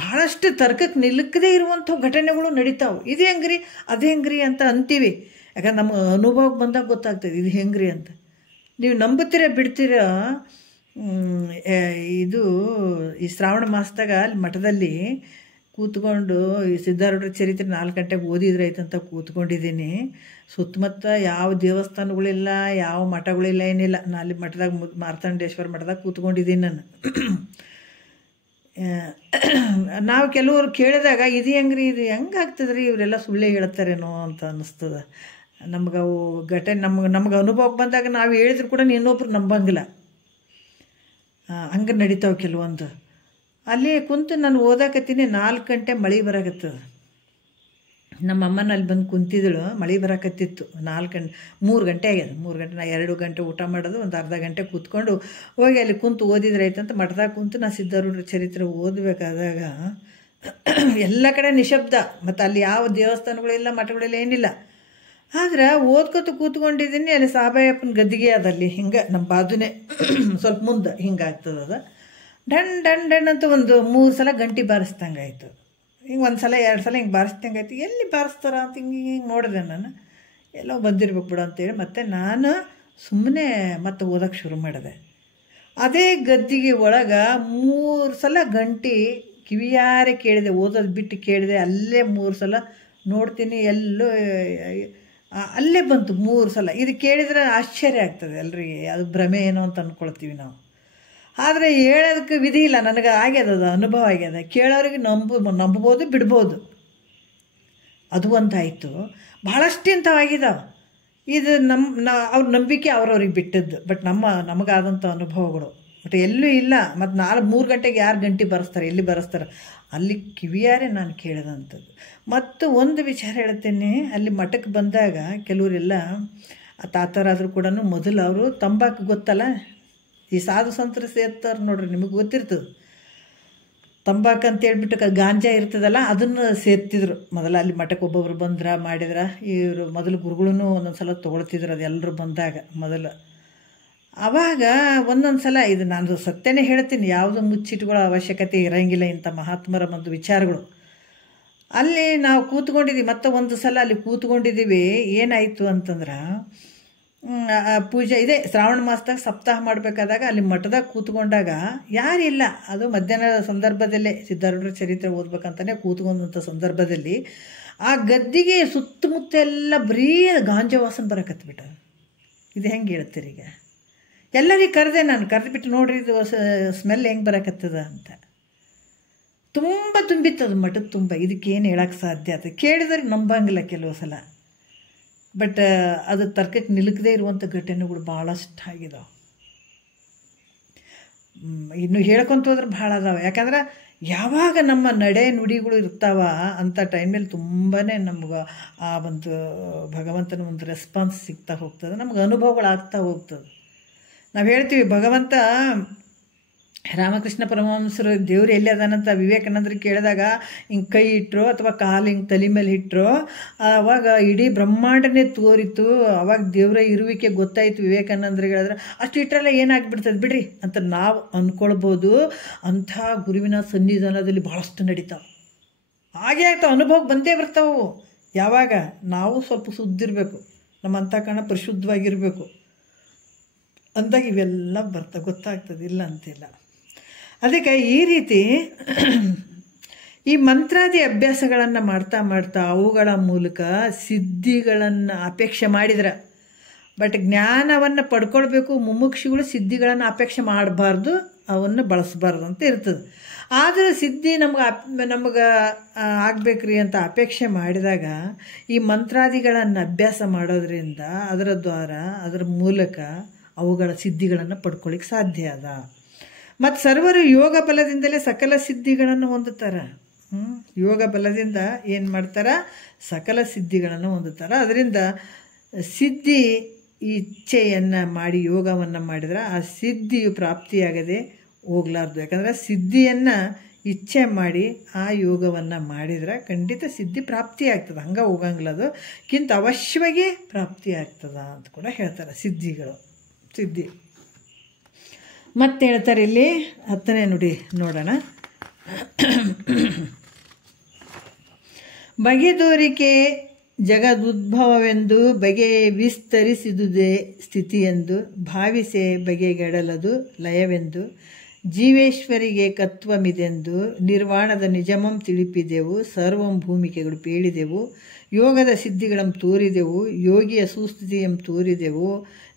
ಭಾಳಷ್ಟು ತರ್ಕಕ್ಕೆ ನಿಲ್ಲಕ್ಕದೇ ಇರುವಂಥ ಘಟನೆಗಳು ನಡೀತಾವೆ. ಇದು ಹೆಂಗ್ರಿ ಅದು ಹೆಂಗ್ರಿ ಅಂತ ಅಂತೀವಿ, ಯಾಕಂದ್ರೆ ನಮ್ಮ ಅನುಭವಕ್ಕೆ ಬಂದಾಗ ಗೊತ್ತಾಗ್ತದೆ ಇದು ಹೆಂಗ್ರಿ ಅಂತ. ನೀವು ನಂಬುತ್ತೀರ ಬಿಡ್ತೀರ. ಇದು ಈ ಶ್ರಾವಣ ಮಾಸದಾಗ ಅಲ್ಲಿ ಮಠದಲ್ಲಿ ಕೂತ್ಕೊಂಡು ಈ ಸಿದ್ಧಾರೂಢರ ಚರಿತ್ರೆ 4 ಗಂಟೆಗೆ ಓದಿದ್ರೆ ಆಯ್ತಂತ ಕೂತ್ಕೊಂಡಿದ್ದೀನಿ. ಸುತ್ತಮುತ್ತ ಯಾವ ದೇವಸ್ಥಾನಗಳಿಲ್ಲ, ಯಾವ ಮಠಗಳಿಲ್ಲ, ಏನಿಲ್ಲ. ನಾನು ಅಲ್ಲಿ ಮಠದಾಗ ಮಾರ್ತಾಂಡೇಶ್ವರ ಮಠದಾಗ ಕೂತ್ಕೊಂಡಿದ್ದೀನಿ ನಾನು. ನಾವು ಕೆಲವರು ಕೇಳಿದಾಗ ಇದು ಹೆಂಗ್ರಿ, ಇದು ಹೆಂಗೆ ಆಗ್ತದ್ರಿ, ಇವರೆಲ್ಲ ಸುಳ್ಳೇ ಹೇಳ್ತಾರೇನೋ ಅಂತ ಅನ್ನಿಸ್ತದೆ ನಮ್ಗೆ. ಅವು ಘಟನೆ ನಮ್ಗೆ ಅನುಭವಕ್ಕೆ ಬಂದಾಗ ನಾವು ಹೇಳಿದ್ರು ಕೂಡ ಇನ್ನೊಬ್ರು ನಂಬಂಗಿಲ್ಲ. ಹಂಗೆ ನಡೀತಾವೆ ಕೆಲವೊಂದು. ಅಲ್ಲಿ ಕುಂತು ನಾನು ಓದಾಕತ್ತೀನಿ, 4 ಗಂಟೆ ಮಳೆ ಬರಾಕತ್ತದ. ನಮ್ಮ ಅಮ್ಮನ ಅಲ್ಲಿ ಬಂದು ಕುಂತಿದ್ದಳು. ಮಳೆ ಬರಕತ್ತಿತ್ತು. 3 ಗಂಟೆ ಆಗ್ಯದ. 3 ಗಂಟೆ, ನಾ 2 ಗಂಟೆ ಊಟ ಮಾಡೋದು, ಒಂದು ಅರ್ಧ ಗಂಟೆ ಕೂತ್ಕೊಂಡು ಹೋಗಿ ಅಲ್ಲಿ ಕುಂತು ಓದಿದ್ರೆ ಆಯ್ತಂತ ಮಠದಾಗ ಕುಂತು ನಾ ಸಿದ್ಧಾರೂಢರ ಚರಿತ್ರೆ ಓದಬೇಕಾದಾಗ ಎಲ್ಲ ಕಡೆ ನಿಶಬ್ದ. ಮತ್ತು ಅಲ್ಲಿ ಯಾವ ದೇವಸ್ಥಾನಗಳಿಲ್ಲ, ಮಠಗಳಿಲ್ಲ, ಏನಿಲ್ಲ. ಆದ್ರೆ ಓದ್ಕೊತ ಕೂತ್ಕೊಂಡಿದ್ದೀನಿ. ಅಲ್ಲಿ ಸಾಬಯ್ಯಪ್ಪನ ಗದ್ದಿಗೆ ಅದಲ್ಲಿ ಹಿಂಗೆ ನಮ್ಮ ಬಾಜುನೇ ಸ್ವಲ್ಪ ಮುಂದೆ ಹಿಂಗೆ ಆಗ್ತದ. ಡಣ್ ಡಣ್ ಡಣ್ ಅಂತ ಒಂದು 3 ಸಲ ಗಂಟೆ ಬಾರಿಸ್ದಂಗೆ ಆಯಿತು. ಹಿಂಗೆ 1 ಸಲ 2 ಸಲ ಹಿಂಗೆ ಬಾರಿಸ್ದಂಗೆ ಆಯ್ತು. ಎಲ್ಲಿ ಬಾರಿಸ್ತಾರ ಅಂತ ಹಿಂಗೆ ನೋಡಿದೆ ನಾನು. ಎಲ್ಲೋ ಬಂದಿರ್ಬೇಕು ಬಿಡು ಅಂತೇಳಿ ಮತ್ತೆ ನಾನು ಸುಮ್ಮನೆ ಮತ್ತೆ ಓದೋಕ್ಕೆ ಶುರು ಮಾಡಿದೆ. ಅದೇ ಗದ್ದಿಗೆ ಒಳಗೆ 3 ಸಲ ಗಂಟೆ ಕಿವಿಯಾರೆ ಕೇಳಿದೆ. ಓದೋದು ಬಿಟ್ಟು ಕೇಳಿದೆ. ಅಲ್ಲೇ 3 ಸಲ ನೋಡ್ತೀನಿ, ಎಲ್ಲೋ ಅಲ್ಲೇ ಬಂತು 3 ಸಲ. ಇದು ಕೇಳಿದ್ರೆ ಆಶ್ಚರ್ಯ ಆಗ್ತದೆ ಎಲ್ರಿಗೆ, ಅದು ಭ್ರಮೆ ಏನೋ ಅಂತ ಅಂದ್ಕೊಳ್ತೀವಿ ನಾವು. ಆದರೆ ಹೇಳೋದಕ್ಕೆ ವಿಧಿ ಇಲ್ಲ. ನನಗೆ ಆಗ್ಯದ, ಅದು ಅನುಭವ ಆಗ್ಯದ. ಕೇಳೋರಿಗೆ ನಂಬ್ಬೋದು, ಬಿಡ್ಬೋದು. ಅದು ಒಂದಾಯಿತು. ಭಾಳಷ್ಟು ಇಂಥವಾಗಿದ್ದಾವೆ. ಇದು ಅವ್ರ ನಂಬಿಕೆ ಅವ್ರವ್ರಿಗೆ ಬಿಟ್ಟದ್ದು. ಬಟ್ ನಮಗಾದಂಥ ಅನುಭವಗಳು ಬಟ್ ಎಲ್ಲೂ ಇಲ್ಲ. ಮತ್ತು 3 ಗಂಟೆಗೆ ಯಾರು ಗಂಟೆ ಬರೆಸ್ತಾರೆ, ಎಲ್ಲಿ ಬರೆಸ್ತಾರೆ? ಅಲ್ಲಿ ಕಿವಿಯಾರೆ ನಾನು ಕೇಳಿದಂಥದ್ದು. ಮತ್ತು ಒಂದು ವಿಚಾರ ಹೇಳ್ತೇನೆ. ಅಲ್ಲಿ ಮಠಕ್ಕೆ ಬಂದಾಗ ಕೆಲವರೆಲ್ಲ ತಾತರಾದರೂ ಕೂಡ ಮೊದಲು ಅವರು ತಂಬಾಕು ಗೊತ್ತಲ್ಲ, ಈ ಸಾಧು ಸಂತರು ಸೇರ್ತಾರೆ ನೋಡ್ರಿ, ನಿಮಗೆ ಗೊತ್ತಿರ್ತದೆ. ತಂಬಾಕು ಅಂತೇಳ್ಬಿಟ್ಟು ಗಾಂಜಾ ಇರ್ತದಲ್ಲ, ಅದನ್ನು ಸೇರ್ತಿದ್ರು ಮೊದಲು. ಅಲ್ಲಿ ಮಠಕ್ಕೆ ಒಬ್ಬೊಬ್ರು ಮಾಡಿದ್ರೆ ಇವರು ಮೊದಲು ಗುರುಗಳೂ ಒಂದೊಂದು ಸಲ ತೊಗೊಳ್ತಿದ್ರು. ಅದು ಎಲ್ಲರೂ ಬಂದಾಗ ಮೊದಲು. ಆವಾಗ ಒಂದೊಂದು ಸಲ ಇದು ನಾನು ಸತ್ಯನೇ ಹೇಳ್ತೀನಿ, ಯಾವುದೋ ಮುಚ್ಚಿಟ್ಕೊಳ್ಳೋ ಅವಶ್ಯಕತೆ ಇರೋಂಗಿಲ್ಲ ಇಂಥ ಮಹಾತ್ಮರ ಒಂದು ವಿಚಾರಗಳು. ಅಲ್ಲಿ ನಾವು ಕೂತ್ಕೊಂಡಿದ್ದೀವಿ. ಮತ್ತು ಒಂದು ಸಲ ಅಲ್ಲಿ ಕೂತ್ಕೊಂಡಿದ್ದೀವಿ. ಏನಾಯಿತು ಅಂತಂದ್ರೆ ಪೂಜೆ ಇದೆ, ಶ್ರಾವಣ ಮಾಸದಾಗ ಸಪ್ತಾಹ ಮಾಡಬೇಕಾದಾಗ ಅಲ್ಲಿ ಮಠದಾಗ ಕೂತ್ಕೊಂಡಾಗ ಯಾರಿಲ್ಲ. ಅದು ಮಧ್ಯಾಹ್ನದ ಸಂದರ್ಭದಲ್ಲೇ ಸಿದ್ಧಾರೂಢರ ಚರಿತ್ರೆ ಓದ್ಬೇಕಂತಲೇ ಕೂತ್ಕೊಂಡಂಥ ಸಂದರ್ಭದಲ್ಲಿ ಆ ಗದ್ದಿಗೆ ಸುತ್ತಮುತ್ತ ಎಲ್ಲ ಬರೀ ಗಾಂಜಾ ವಾಸನೆ ಬರಕತ್ಬಿಟ್ಟ. ಇದು ಹೆಂಗೆ ಹೇಳ್ತೀರಿ? ಈಗ ಎಲ್ಲರಿಗೆ ಕರೆದೆ ನಾನು, ಕರೆದುಬಿಟ್ಟು ನೋಡ್ರಿ ಇದು ಸ್ಮೆಲ್ ಹೆಂಗೆ ಬರಕತ್ತದ ಅಂತ. ತುಂಬ ತುಂಬಿತ್ತದು ಮಠದ ತುಂಬ. ಇದಕ್ಕೇನು ಹೇಳೋಕ್ಕೆ ಸಾಧ್ಯ ಆಯ್ತು? ಕೇಳಿದ್ರೆ ನಂಬಂಗಿಲ್ಲ ಕೆಲವು ಸಲ. ಬಟ್ ಅದು ತರ್ಕಕ್ಕೆ ನಿಲುಕದೇ ಇರುವಂಥ ಘಟನೆಗಳು ಭಾಳಷ್ಟು ಆಗಿದಾವೆ. ಇನ್ನು ಹೇಳ್ಕೊಂತ ಹೋದ್ರೆ ಭಾಳ ಅದಾವೆ. ಯಾಕಂದ್ರೆ ಯಾವಾಗ ನಮ್ಮ ನಡೆ ನುಡಿಗಳು ಇರ್ತಾವ ಅಂಥ ಟೈಮಲ್ಲಿ ತುಂಬಾ ನಮ್ಗೆ ಆ ಒಂದು ಭಗವಂತನ ಒಂದು ರೆಸ್ಪಾನ್ಸ್ ಸಿಗ್ತಾ ಹೋಗ್ತದೆ, ನಮ್ಗೆ ಅನುಭವಗಳಾಗ್ತಾ ಹೋಗ್ತದೆ. ನಾವು ಹೇಳ್ತೀವಿ ಭಗವಂತ ರಾಮಕೃಷ್ಣ ಪರಮಹಂಸರು ದೇವ್ರು ಎಲ್ಲಿ ಅದಾನಂತ ವಿವೇಕಾನಂದರಿಗೆ ಕೇಳಿದಾಗ ಹಿಂಗೆ ಕೈ ಇಟ್ಟರು ಅಥವಾ ಕಾಲು ಹಿಂಗೆ ತಲೆ ಮೇಲೆ ಇಟ್ಟರು, ಆವಾಗ ಇಡೀ ಬ್ರಹ್ಮಾಂಡನೇ ತೋರಿತು. ಅವಾಗ ದೇವರ ಇರುವಿಕೆ ಗೊತ್ತಾಯಿತು ವಿವೇಕಾನಂದರಿಗೆ. ಹೇಳಿದ್ರೆ ಅಷ್ಟು ಇಟ್ಟರೆಲ್ಲ ಏನಾಗ್ಬಿಡ್ತದೆ ಬಿಡ್ರಿ ಅಂತ ನಾವು ಅಂದ್ಕೊಳ್ಬೋದು. ಅಂಥ ಗುರುವಿನ ಸನ್ನಿಧಾನದಲ್ಲಿ ಭಾಳಷ್ಟು ನಡೀತಾವೆ. ಹಾಗೆ ಆಗ್ತಾವೆ, ಅನುಭವಕ್ಕೆ ಬಂದೇ ಬರ್ತಾವೆ. ಯಾವಾಗ ನಾವು ಸ್ವಲ್ಪ ಶುದ್ಧಿರಬೇಕು, ನಮ್ಮ ಅಂತಃಕರಣ ಪರಿಶುದ್ಧವಾಗಿರಬೇಕು ಅಂದಾಗ ಇವೆಲ್ಲ ಗೊತ್ತಾಗ್ತದೆ, ಇಲ್ಲ ಅಂತಿಲ್ಲ. ಅದಕ್ಕೆ ಈ ರೀತಿ ಈ ಮಂತ್ರಾದಿ ಅಭ್ಯಾಸಗಳನ್ನು ಮಾಡ್ತಾ ಮಾಡ್ತಾ ಅವುಗಳ ಮೂಲಕ ಸಿದ್ಧಿಗಳನ್ನು ಅಪೇಕ್ಷೆ ಮಾಡಿದ್ರೆ, ಬಟ್ ಜ್ಞಾನವನ್ನು ಪಡ್ಕೊಳ್ಬೇಕು. ಮುಮುಕ್ಷಿಗಳು ಸಿದ್ಧಿಗಳನ್ನು ಅಪೇಕ್ಷೆ ಮಾಡಬಾರ್ದು, ಅವನ್ನು ಬಳಸಬಾರ್ದು ಅಂತ ಇರ್ತದೆ. ಆದರೆ ಸಿದ್ಧಿ ನಮಗೆ ಆಗಬೇಕ್ರಿ ಅಂತ ಅಪೇಕ್ಷೆ ಮಾಡಿದಾಗ ಈ ಮಂತ್ರಾದಿಗಳನ್ನು ಅಭ್ಯಾಸ ಮಾಡೋದ್ರಿಂದ ಅದರ ದ್ವಾರ ಅದರ ಮೂಲಕ ಅವುಗಳ ಸಿದ್ಧಿಗಳನ್ನು ಪಡ್ಕೊಳ್ಳಿಕ್ಕೆ ಸಾಧ್ಯ ಅದ. ಮತ್ತು ಸರ್ವರು ಯೋಗ ಬಲದಿಂದಲೇ ಸಕಲ ಸಿದ್ಧಿಗಳನ್ನು ಹೊಂದುತ್ತಾರೆ. ಯೋಗ ಬಲದಿಂದ ಏನು ಮಾಡ್ತಾರೆ? ಸಕಲ ಸಿದ್ಧಿಗಳನ್ನು ಹೊಂದುತ್ತಾರೆ. ಅದರಿಂದ ಸಿದ್ಧಿ ಇಚ್ಛೆಯನ್ನು ಮಾಡಿ ಯೋಗವನ್ನು ಮಾಡಿದ್ರೆ ಆ ಸಿದ್ಧಿಯು ಪ್ರಾಪ್ತಿಯಾಗದೆ ಹೋಗ್ಲಾರ್ದು. ಯಾಕಂದರೆ ಸಿದ್ಧಿಯನ್ನು ಇಚ್ಛೆ ಮಾಡಿ ಆ ಯೋಗವನ್ನು ಮಾಡಿದ್ರೆ ಖಂಡಿತ ಸಿದ್ಧಿ ಪ್ರಾಪ್ತಿ ಆಗ್ತದೆ, ಹಂಗೆ ಹೋಗಂಗಿಲ್ಲ. ಅದಕ್ಕಿಂತ ಅವಶ್ಯವಾಗಿ ಪ್ರಾಪ್ತಿ ಆಗ್ತದ ಅಂತ ಕೂಡ ಹೇಳ್ತಾರೆ ಸಿದ್ಧಿಗಳು. ಸಿದ್ಧಿ ಮತ್ತೆ ಹೇಳ್ತಾರೆ ಇಲ್ಲಿ 10ನೇ ನುಡಿ ನೋಡೋಣ. ಬಗೆದೋರಿಕೆ ಜಗದುದ್ಭವವೆಂದು ಬಗೆ ವಿಸ್ತರಿಸಿದುದೇ ಸ್ಥಿತಿಯೆಂದು ಭಾವಿಸೆ ಬಗೆಗೆಡಲದು ಲಯವೆಂದು ಜೀವೇಶ್ವರಿಗೆ ಕತ್ವಮಿದೆಂದು ನಿರ್ವಾಣದ ನಿಜಮಂ ತಿಳಿಪಿದೆವು ಸರ್ವಂ ಭೂಮಿಕೆಗಳು ಪೇಳಿದೆವು ಯೋಗದ ಸಿದ್ಧಿಗಳಂ ತೋರಿದೆವು ಯೋಗಿಯ ಸುಸ್ಥಿತಿಯಂ ತೋರಿದೆವು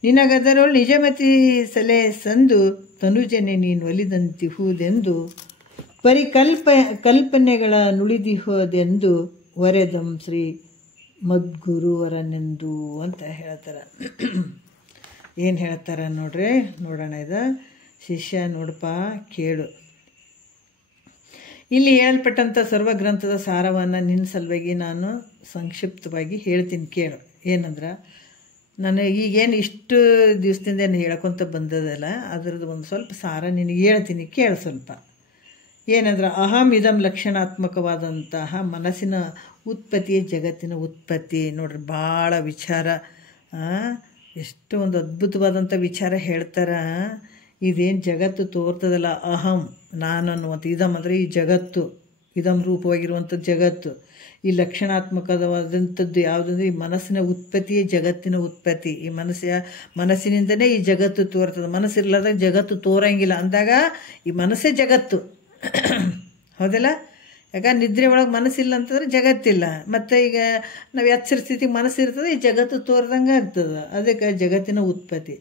ನಿನಗದರೊಳು ನಿಜಮತಿ ಸಲೆ ಸಂದು ತನುಜನೆ ನೀನು ಒಲಿದಂತಿಹುದೆಂದು ಕಲ್ಪನೆಗಳ ನುಳಿದಿಹುದೆಂದು ವರೆದಂ ಶ್ರೀ ಮದ್ಗುರುವರನೆಂದು ಅಂತ ಹೇಳ್ತಾರೆ. ಏನು ಹೇಳ್ತಾರೆ ನೋಡ್ರಿ, ನೋಡೋಣ. ಇದು ಶಿಷ್ಯ ನೋಡಪ್ಪ ಕೇಳು. ಇಲ್ಲಿ ಹೇಳಲ್ಪಟ್ಟಂಥ ಸರ್ವಗ್ರಂಥದ ಸಾರವನ್ನು ನಿನ್ನ ಸಲುವಾಗಿ ನಾನು ಸಂಕ್ಷಿಪ್ತವಾಗಿ ಹೇಳ್ತೀನಿ ಕೇಳು. ಏನಂದ್ರೆ, ನಾನು ಈಗೇನು ಇಷ್ಟು ದಿವಸದಿಂದ ಏನು ಹೇಳ್ಕೊತ ಬಂದದಲ್ಲ, ಅದರದ್ದು ಒಂದು ಸ್ವಲ್ಪ ಸಾರ ನಿನಗೆ ಹೇಳ್ತೀನಿ ಕೇಳು ಸ್ವಲ್ಪ. ಏನಂದ್ರೆ, ಅಹಂ ಇದಂ ಲಕ್ಷಣಾತ್ಮಕವಾದಂತಹ ಮನಸ್ಸಿನ ಉತ್ಪತ್ತಿ ಜಗತ್ತಿನ ಉತ್ಪತ್ತಿ. ನೋಡ್ರಿ, ಭಾಳ ವಿಚಾರ, ಎಷ್ಟು ಒಂದು ಅದ್ಭುತವಾದಂಥ ವಿಚಾರ ಹೇಳ್ತಾರ. ಇದೇನು ಜಗತ್ತು ತೋರ್ತದಲ್ಲ, ಅಹಂ ನಾನು ಅನ್ನುವಂಥ, ಇದಂ ಅಂದರೆ ಈ ಜಗತ್ತು, ಇದಂ ರೂಪವಾಗಿರುವಂಥ ಜಗತ್ತು. ಈ ಲಕ್ಷಣಾತ್ಮಕವಾದಂಥದ್ದು ಯಾವುದಂದ್ರೆ ಈ ಮನಸ್ಸಿನ ಉತ್ಪತ್ತಿಯೇ ಜಗತ್ತಿನ ಉತ್ಪತ್ತಿ. ಈ ಮನಸ್ಸಿನಿಂದನೇ ಈ ಜಗತ್ತು ತೋರ್ತದೆ. ಮನಸ್ಸಿರ್ಲಾರ್ದಾಗ ಜಗತ್ತು ತೋರಂಗಿಲ್ಲ ಅಂದಾಗ ಈ ಮನಸ್ಸೇ ಜಗತ್ತು. ಹೌದಲ್ಲ? ಯಾಕಂದ್ರೆ ನಿದ್ರೆ ಒಳಗೆ ಮನಸ್ಸಿಲ್ಲ ಅಂತಂದ್ರೆ ಜಗತ್ತಿಲ್ಲ. ಮತ್ತು ಈಗ ನಾವು ಎಚ್ಚರ ಸ್ಥಿತಿಗೆ ಮನಸ್ಸಿರ್ತದೆ, ಈ ಜಗತ್ತು ತೋರ್ದಂಗೆ ಆಗ್ತದೆ. ಅದಕ್ಕೆ ಜಗತ್ತಿನ ಉತ್ಪತ್ತಿ.